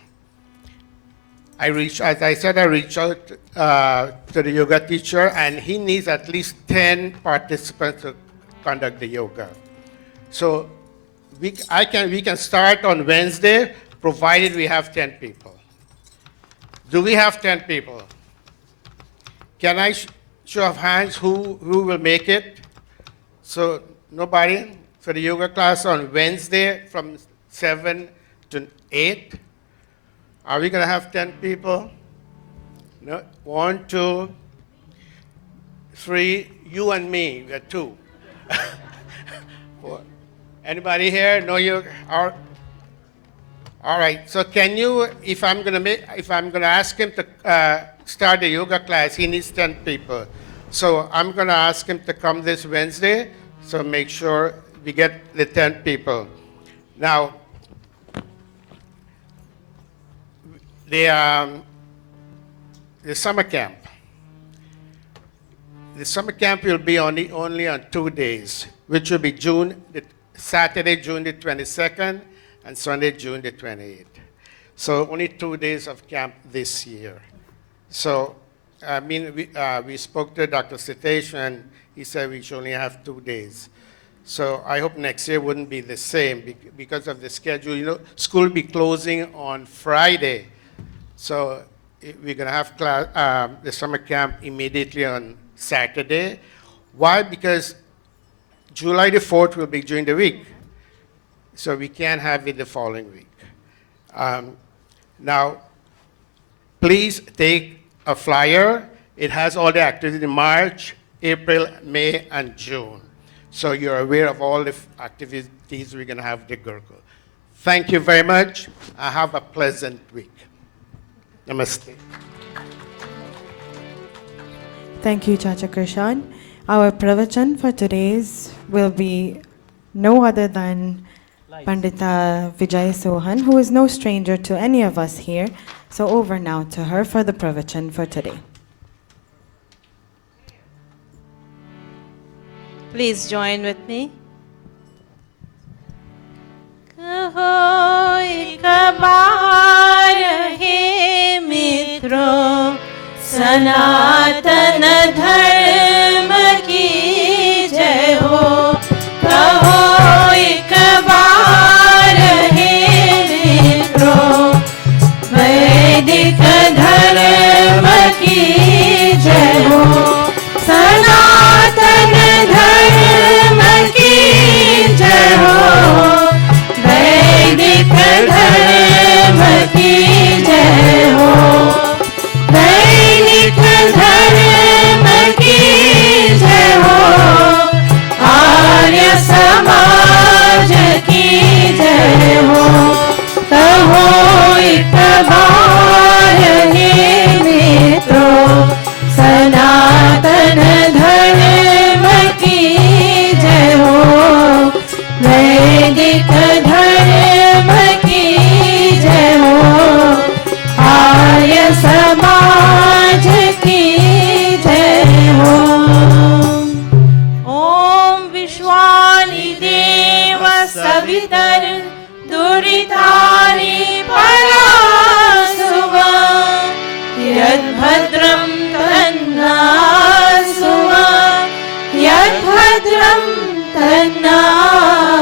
as I said, I reached out to the yoga teacher, and he needs at least 10 participants to conduct the yoga. So we can start on Wednesday, provided we have 10 people. Do we have 10 people? Can I show of hands who will make it? So nobody? For the yoga class on Wednesday from 7 to 8. Are we going to have 10 people? No. 1, 2, 3. You and me, we are 2. 4. Anybody here? No, you are. All right. So can you, if I'm going to ask him to start a yoga class, he needs 10 people. So I'm going to ask him to come this Wednesday. So make sure we get the 10 people. Now, the summer camp. The summer camp will be only on 2 days, which will be Saturday, June the 22nd, and Sunday, June the 28th. So only 2 days of camp this year. So, we spoke to Dr. Sitesh, and he said we should only have 2 days. So I hope next year wouldn't be the same because of the schedule. You know, school will be closing on Friday. So we're going to have the summer camp immediately on Saturday. Why? Because July the 4th will be during the week. So we can't have it the following week. Now, please take a flyer. It has all the activities in March, April, May, and June. So you're aware of all the activities we're going to have at the Gurukula. Thank you very much. Have a pleasant week. Namaste. Thank you, Chacha Krishan. Our pravachan for today's will be no other than Pandita Vijay Sohan, who is no stranger to any of us here. So over now to her for the pravachan for today. Please join with me. कहो एक बार हे मित्रों, सनातन धर्म की जय हो। कहो एक बार हे मित्रों, वैदिक धर्म की जय हो। सनातन धर्म की जय हो। वैदिक धर्म की जय हो। वैदिक धर्म की जय हो। आर्य समाज की जय हो। कहो एक बार हे मित्रों, सनातन धर्म की जय हो। वैदिक धर्म की जय हो। आर्य समाज की जय हो। ओम विश्वानि देव सवितर दुरितानि परासुव। यद्भद्रं तन्नासुव। यद्भद्रं तन्नासुव।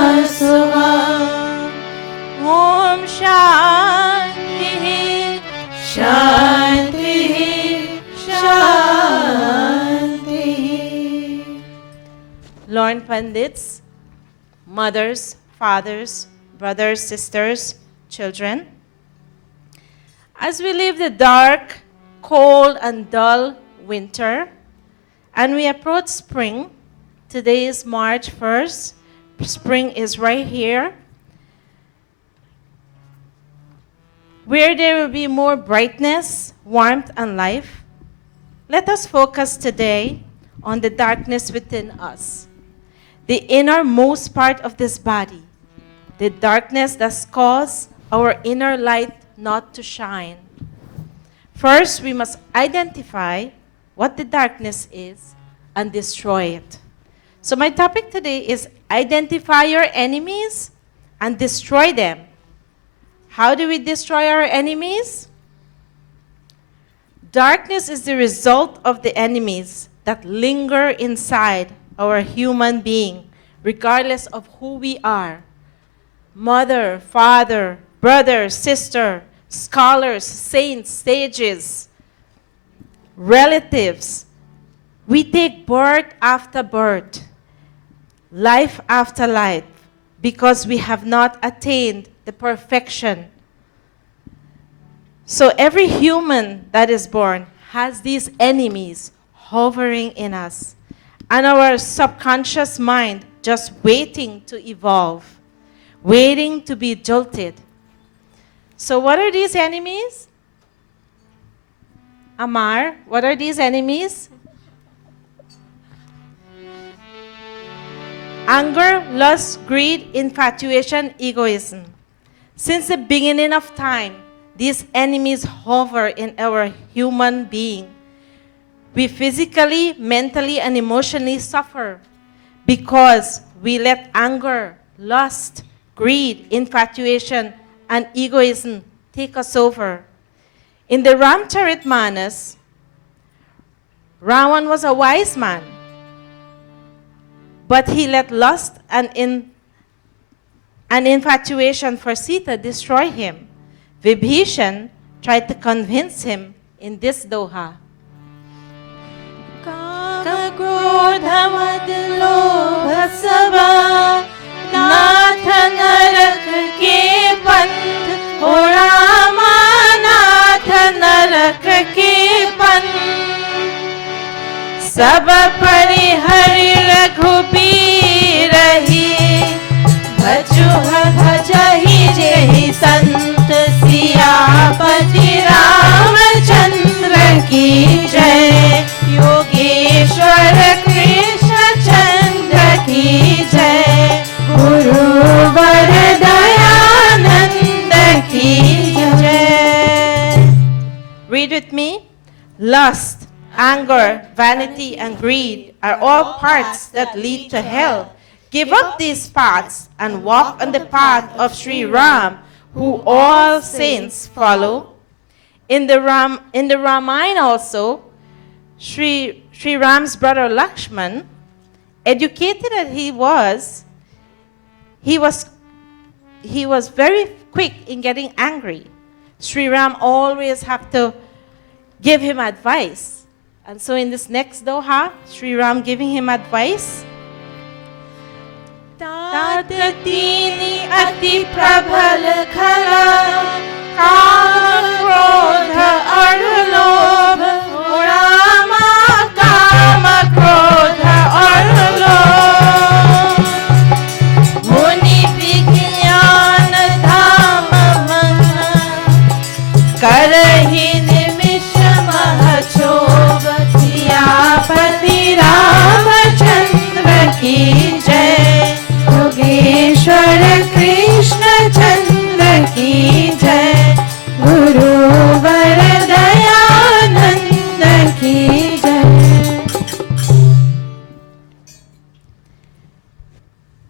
ॐ शान्तिः शान्तिः शान्तिः। Learned Pandits, mothers, fathers, brothers, sisters, children, as we leave the dark, cold, and dull winter, and we approach spring. Today is March 1st. Spring is right here, where there will be more brightness, warmth, and life. Let us focus today on the darkness within us, the innermost part of this body, the darkness that's caused our inner light not to shine. First, we must identify what the darkness is and destroy it. So my topic today is identify your enemies and destroy them. How do we destroy our enemies? Darkness is the result of the enemies that linger inside our human being, regardless of who we are. Mother, father, brother, sister, scholars, saints, sages, relatives. We take birth after birth, life after life, because we have not attained the perfection. So every human that is born has these enemies hovering in us, and our subconscious mind just waiting to evolve, waiting to be jolted. So what are these enemies? Amar, what are these enemies? Anger, lust, greed, infatuation, egoism. Since the beginning of time, these enemies hover in our human being. We physically, mentally, and emotionally suffer because we let anger, lust, greed, infatuation, and egoism take us over. In the Ramcharitmanas, Ravan was a wise man, but he let lust and infatuation for Sita destroy him. Vibhishan tried to convince him in this doha. सब परिहरि रघुबीर ही भजुह भजहि जेहि संत सियापति रामचंद्र की जय योगेश्वर कृष्ण चंद्र की जय गुरुवर दयानंद की जय. Read with me. Lust, anger, vanity, and greed are all paths that lead to hell. Give up these paths and walk on the path of Sri Ram, who all saints follow. In the Ramayana also, Sri Ram's brother Lakshman, educated as he was very quick in getting angry. Sri Ram always had to give him advice. And so in this next doha, Sri Ram giving him advice. Tatatini ati prabhal khala kam krodha arlobha rama kama krodha arlobha muni vigyan dhama mana karahi पति रामचंद्र की जय योगेश्वर कृष्ण चंद्र की जय गुरुवर दयानंद की जय.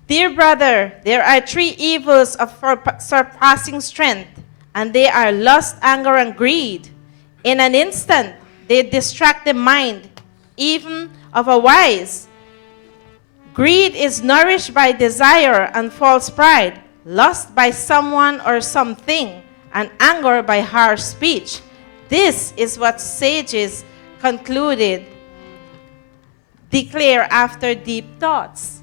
Dear brother, there are three evils of surpassing strength, and they are lust, anger, and greed. In an instant, they distract the mind, even of a wise. Greed is nourished by desire and false pride, lust by someone or something, and anger by harsh speech. This is what sages concluded, declare after deep thoughts.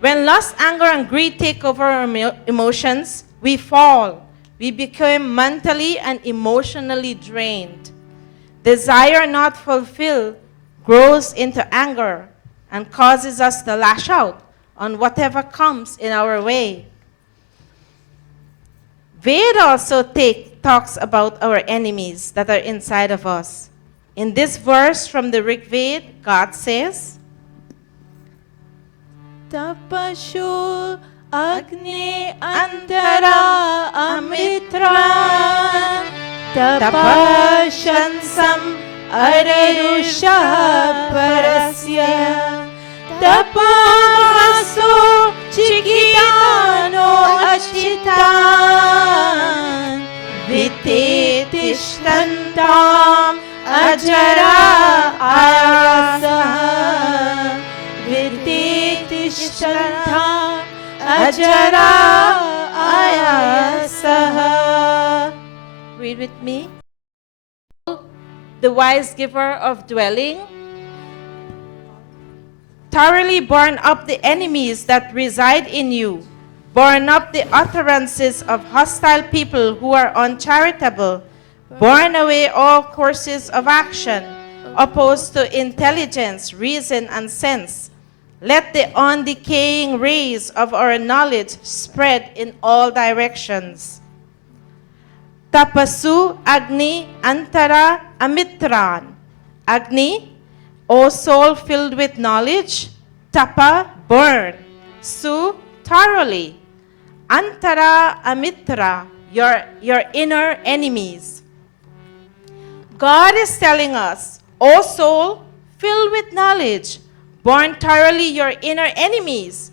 When lust, anger, and greed take over our emotions, we fall. We become mentally and emotionally drained. Desire not fulfilled grows into anger and causes us to lash out on whatever comes in our way. Ved also talks about our enemies that are inside of us. In this verse from the Rig Ved, God says, Tapashu Agni Antara Amitra Tapashansam Ararusha Parasya Tapamaso Chikitano Achitan Vititishtantam Ajara Ayasaha Vititishtantam Ajara Ayasaha. Read with me. The wise giver of dwelling, thoroughly burn up the enemies that reside in you. Burn up the utterances of hostile people who are uncharitable. Burn away all courses of action opposed to intelligence, reason, and sense. Let the undecaying rays of our knowledge spread in all directions. Tapasu Agni Antara Amitran. Agni, O soul filled with knowledge. Tapa, burn. Su, thoroughly. Antara Amitra, your inner enemies. God is telling us, O soul, filled with knowledge, born thoroughly your inner enemies.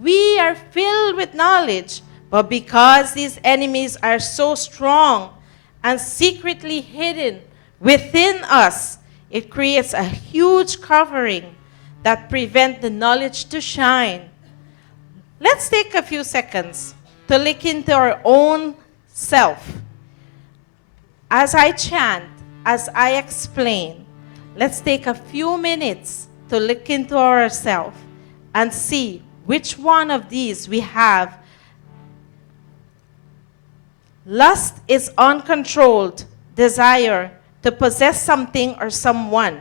We are filled with knowledge, but because these enemies are so strong and secretly hidden within us, it creates a huge covering that prevents the knowledge to shine. Let's take a few seconds to look into our own self. As I chant, as I explain, let's take a few minutes to look into ourselves and see which one of these we have. Lust is uncontrolled desire to possess something or someone.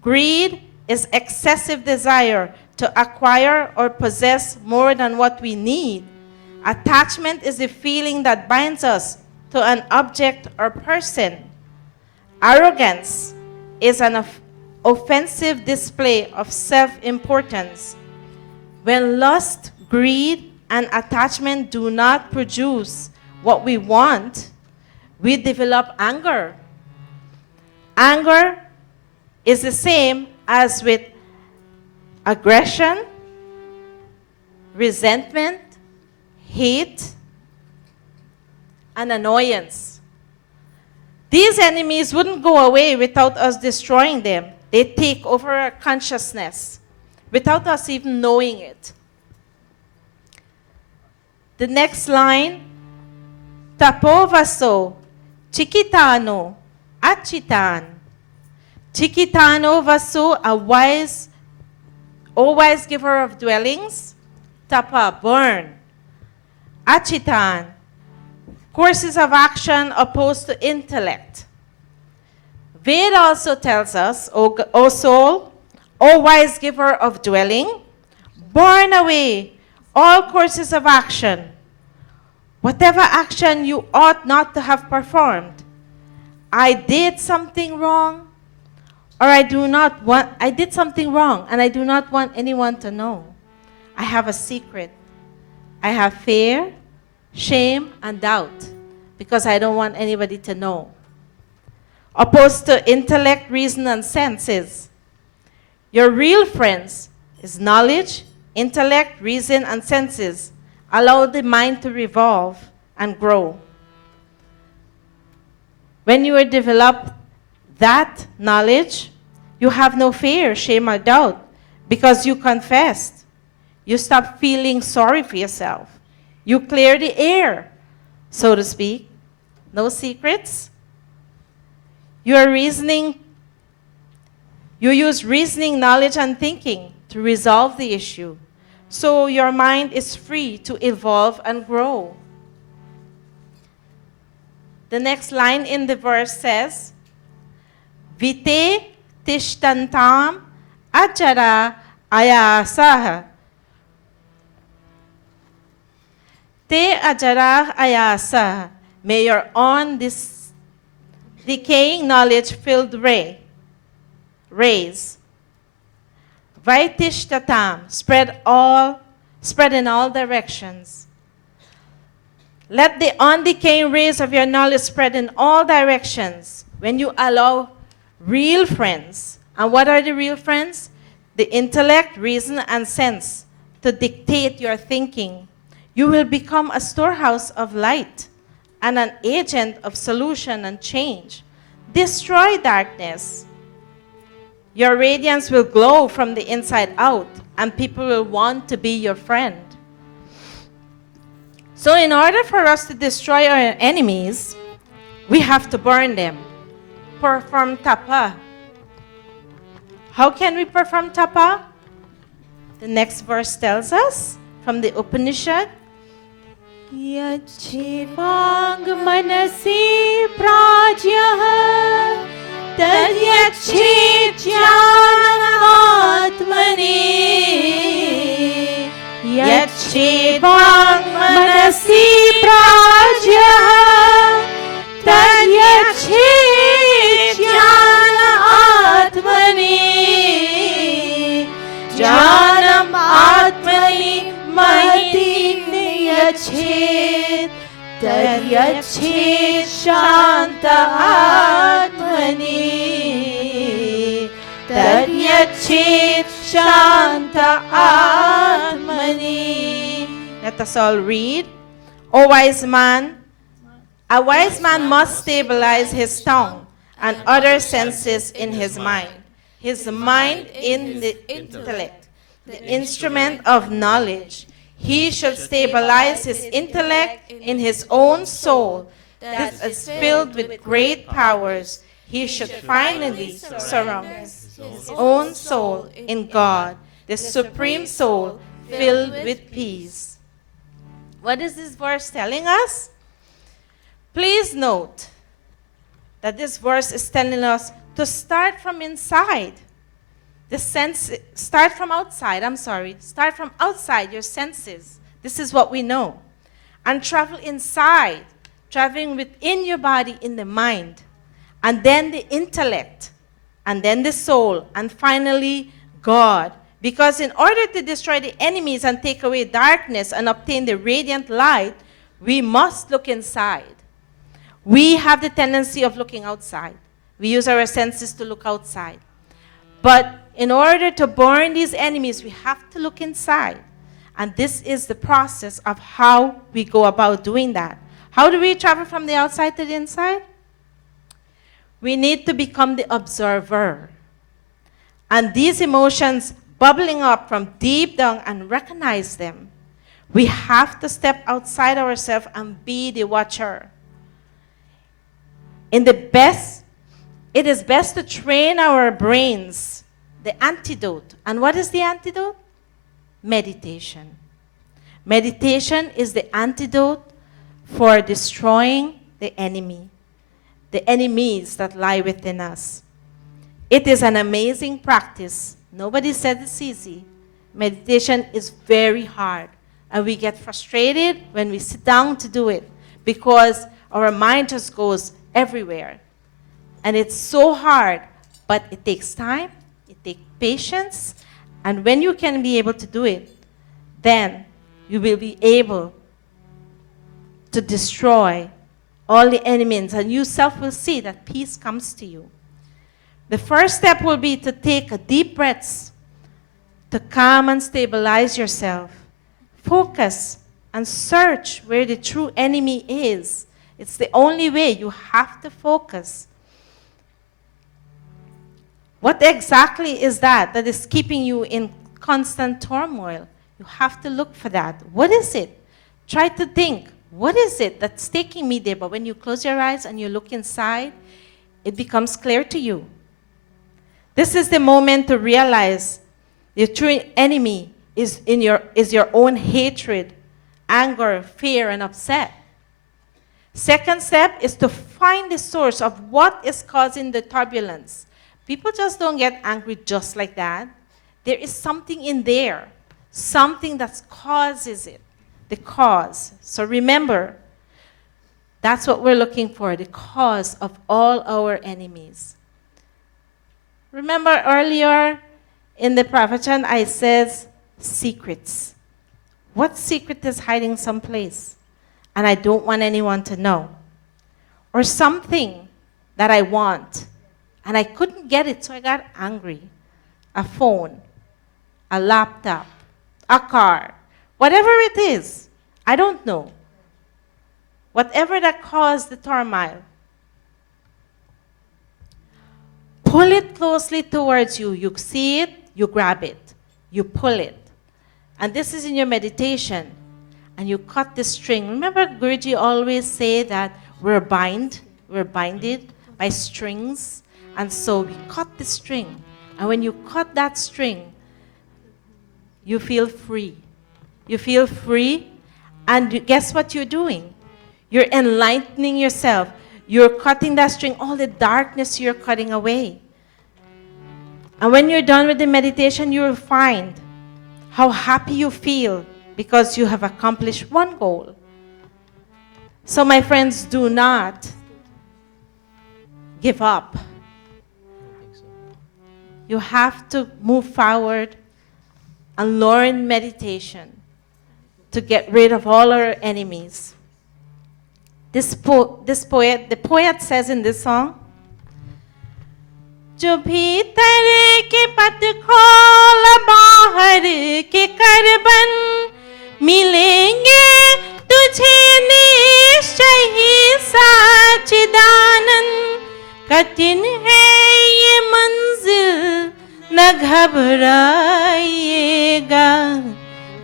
Greed is excessive desire to acquire or possess more than what we need. Attachment is the feeling that binds us to an object or person. Arrogance is an offensive display of self-importance. When lust, greed, and attachment do not produce what we want, we develop anger. Anger is the same as with aggression, resentment, hate, and annoyance. These enemies wouldn't go away without us destroying them. They take over our consciousness without us even knowing it. The next line, tapovaso, chikitano, achitan. Chikitano vaso, a wise giver of dwellings. Tapa, burn. Achitan, courses of action opposed to intellect. Ved also tells us, O soul, O wise giver of dwelling, burn away all courses of action, whatever action you ought not to have performed. I did something wrong, or I did something wrong, and I do not want anyone to know. I have a secret. I have fear, shame, and doubt, because I don't want anybody to know. Opposed to intellect, reason, and senses. Your real friends is knowledge, intellect, reason, and senses. Allow the mind to revolve and grow. When you develop that knowledge, you have no fear, shame, or doubt, because you confessed. You stop feeling sorry for yourself. You clear the air, so to speak. No secrets. You use reasoning, knowledge, and thinking to resolve the issue. So your mind is free to evolve and grow. The next line in the verse says, Vite tishtantam achara ayasaha. Te ajara ayasa. May your own this decaying knowledge filled rays. Vaitishtatam, spread in all directions. Let the undecaying rays of your knowledge spread in all directions when you allow real friends. And what are the real friends? The intellect, reason, and sense to dictate your thinking. You will become a storehouse of light and an agent of solution and change. Destroy darkness. Your radiance will glow from the inside out, and people will want to be your friend. So in order for us to destroy our enemies, we have to burn them. Perform tapa. How can we perform tapa? The next verse tells us from the Upanishad, Yachivang manasi prajyah tadyachit jnanatmani. Yachivang manasi prajyah tadyachit jnanatmani. Jnanam atmani mahati yachit tadyachit शान्त आत्मनि तद्यच्छेत् शान्त आत्मनि. Let us all read. O wise man, a wise man must stabilize his tongue and other senses in his mind in the intellect, the instrument of knowledge. He should stabilize his intellect in his own soul that is filled with great powers. He should finally surround his own soul in God, the supreme soul filled with peace. What is this verse telling us? Please note that this verse is telling us to start from inside. Start from outside your senses. This is what we know. And travel inside, traveling within your body in the mind. And then the intellect. And then the soul. And finally, God. Because in order to destroy the enemies and take away darkness and obtain the radiant light, we must look inside. We have the tendency of looking outside. We use our senses to look outside. But in order to burn these enemies, we have to look inside. And this is the process of how we go about doing that. How do we travel from the outside to the inside? We need to become the observer. And these emotions bubbling up from deep down and recognize them. We have to step outside ourselves and be the watcher. It is best to train our brains, the antidote. And what is the antidote? Meditation. Meditation is the antidote for destroying the enemy, the enemies that lie within us. It is an amazing practice. Nobody said it's easy. Meditation is very hard. And we get frustrated when we sit down to do it because our mind just goes everywhere. And it's so hard, but it takes time, it takes patience, and when you can be able to do it, then you will be able to destroy all the enemies, and you self will see that peace comes to you. The first step will be to take a deep breath to calm and stabilize yourself. Focus and search where the true enemy is. It's the only way. You have to focus. What exactly is that is keeping you in constant turmoil? You have to look for that. What is it? Try to think, what is it that's taking me there? But when you close your eyes and you look inside, it becomes clear to you. This is the moment to realize the true enemy is your own hatred, anger, fear, and upset. Second step is to find the source of what is causing the turbulence. People just don't get angry just like that. There is something in there, something that causes it, the cause. So remember, that's what we're looking for, the cause of all our enemies. Remember earlier in the provision, I says secrets. What secret is hiding someplace? And I don't want anyone to know. Or something that I want, and I couldn't get it, so I got angry. A phone, a laptop, a car, whatever it is, I don't know. Whatever that caused the turmoil, pull it closely towards you. You see it, you grab it, you pull it. And this is in your meditation. And you cut the string. Remember Guruji always say that we're binded by strings. And so we cut the string. And when you cut that string, you feel free. You feel free. And guess what you're doing? You're enlightening yourself. You're cutting that string, all the darkness you're cutting away. And when you're done with the meditation, you'll find how happy you feel because you have accomplished one goal. So my friends, do not give up. You have to move forward and learn meditation to get rid of all our enemies. The poet says in this song, जो भीतर के पट खोल बाहर के करबन मिलेंगे तुझे निश्चय ही साचिदानंद कठिन है ये मंजिल न घबराइएगा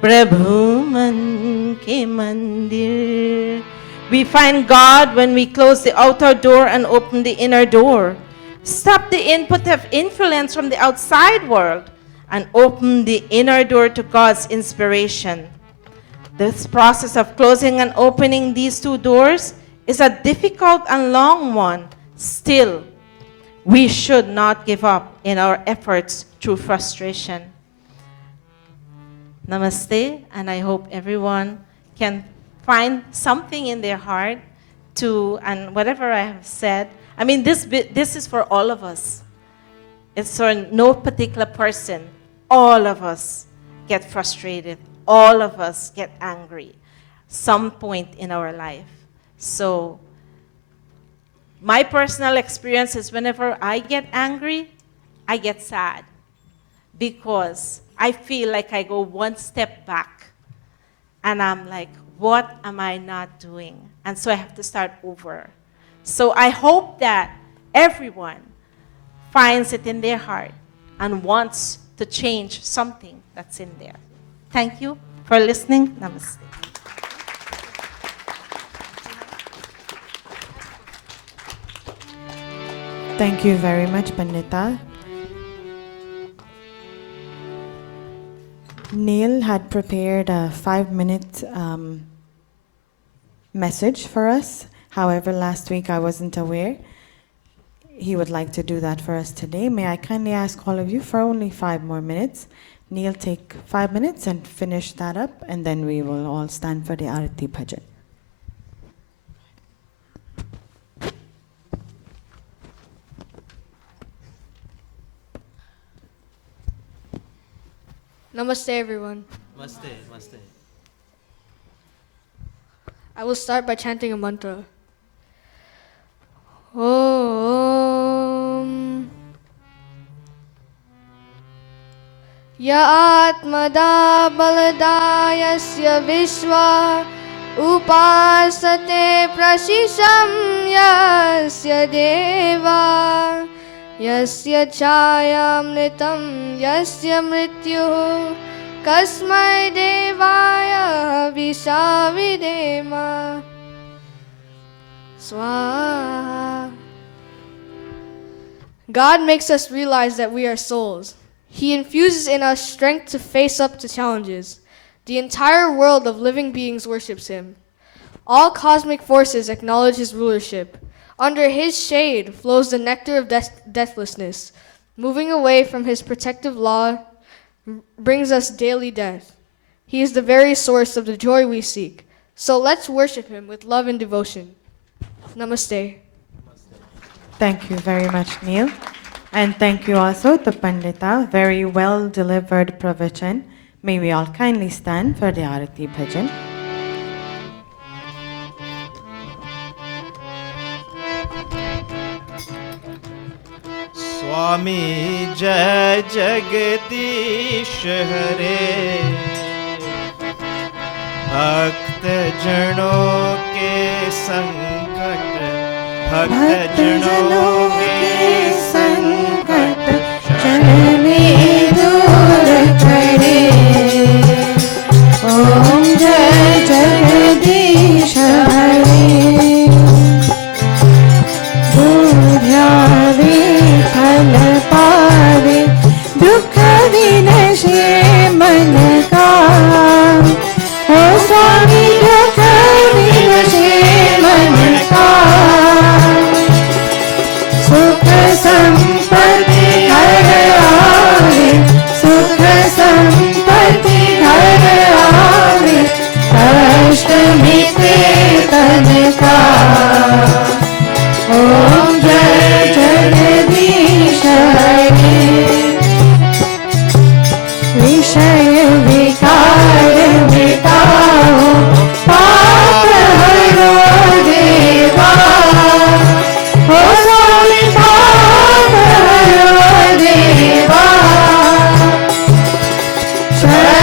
प्रभु मन के मंदिर. We find God when we close the outer door and open the inner door. Stop the input of influence from the outside world and open the inner door to God's inspiration. This process of closing and opening these two doors is a difficult and long one. Still, we should not give up in our efforts through frustration. Namaste, and I hope everyone can find something in their heart to, and whatever I have said, I mean, this is for all of us. It's for no particular person. All of us get frustrated. All of us get angry some point in our life. So my personal experience is whenever I get angry, I get sad because I feel like I go one step back and I'm like, what am I not doing? And so I have to start over. So I hope that everyone finds it in their heart and wants to change something that's in there. Thank you for listening. Namaste. Thank you very much, Pandita. Neil had prepared a 5-minute message for us. However, last week I wasn't aware. He would like to do that for us today. May I kindly ask all of you for only 5 more minutes. Neil, take 5 minutes and finish that up, and then we will all stand for the Arati Bhajan. Namaste, everyone. Namaste, namaste. I will start by chanting a mantra. Om Ya Atmada Balada Yasya Vishwa Upasate Prashisham Yasya Deva Yasya Chayamritam Yasya Mrityu Kasmai Devaya Vishavidema Swaha. God makes us realize that we are souls. He infuses in us strength to face up to challenges. The entire world of living beings worships Him. All cosmic forces acknowledge His rulership. Under His shade flows the nectar of deathlessness. Moving away from His protective law brings us daily death. He is the very source of the joy we seek. So let's worship Him with love and devotion. Namaste. Thank you very much, Neil. And thank you also to Pandita. Very well delivered pravachan. May we all kindly stand for the Arati Bhajan. Swami Jai Jagadish Hare Bhakt Jano ke Sankat Bhakt Jano ke Sankat Kshan mein dur kare Om Jai Jagadish Hare Budhyave फल पावे दुख विनशे मन का हो स्वामी दुख विनशे मन का Share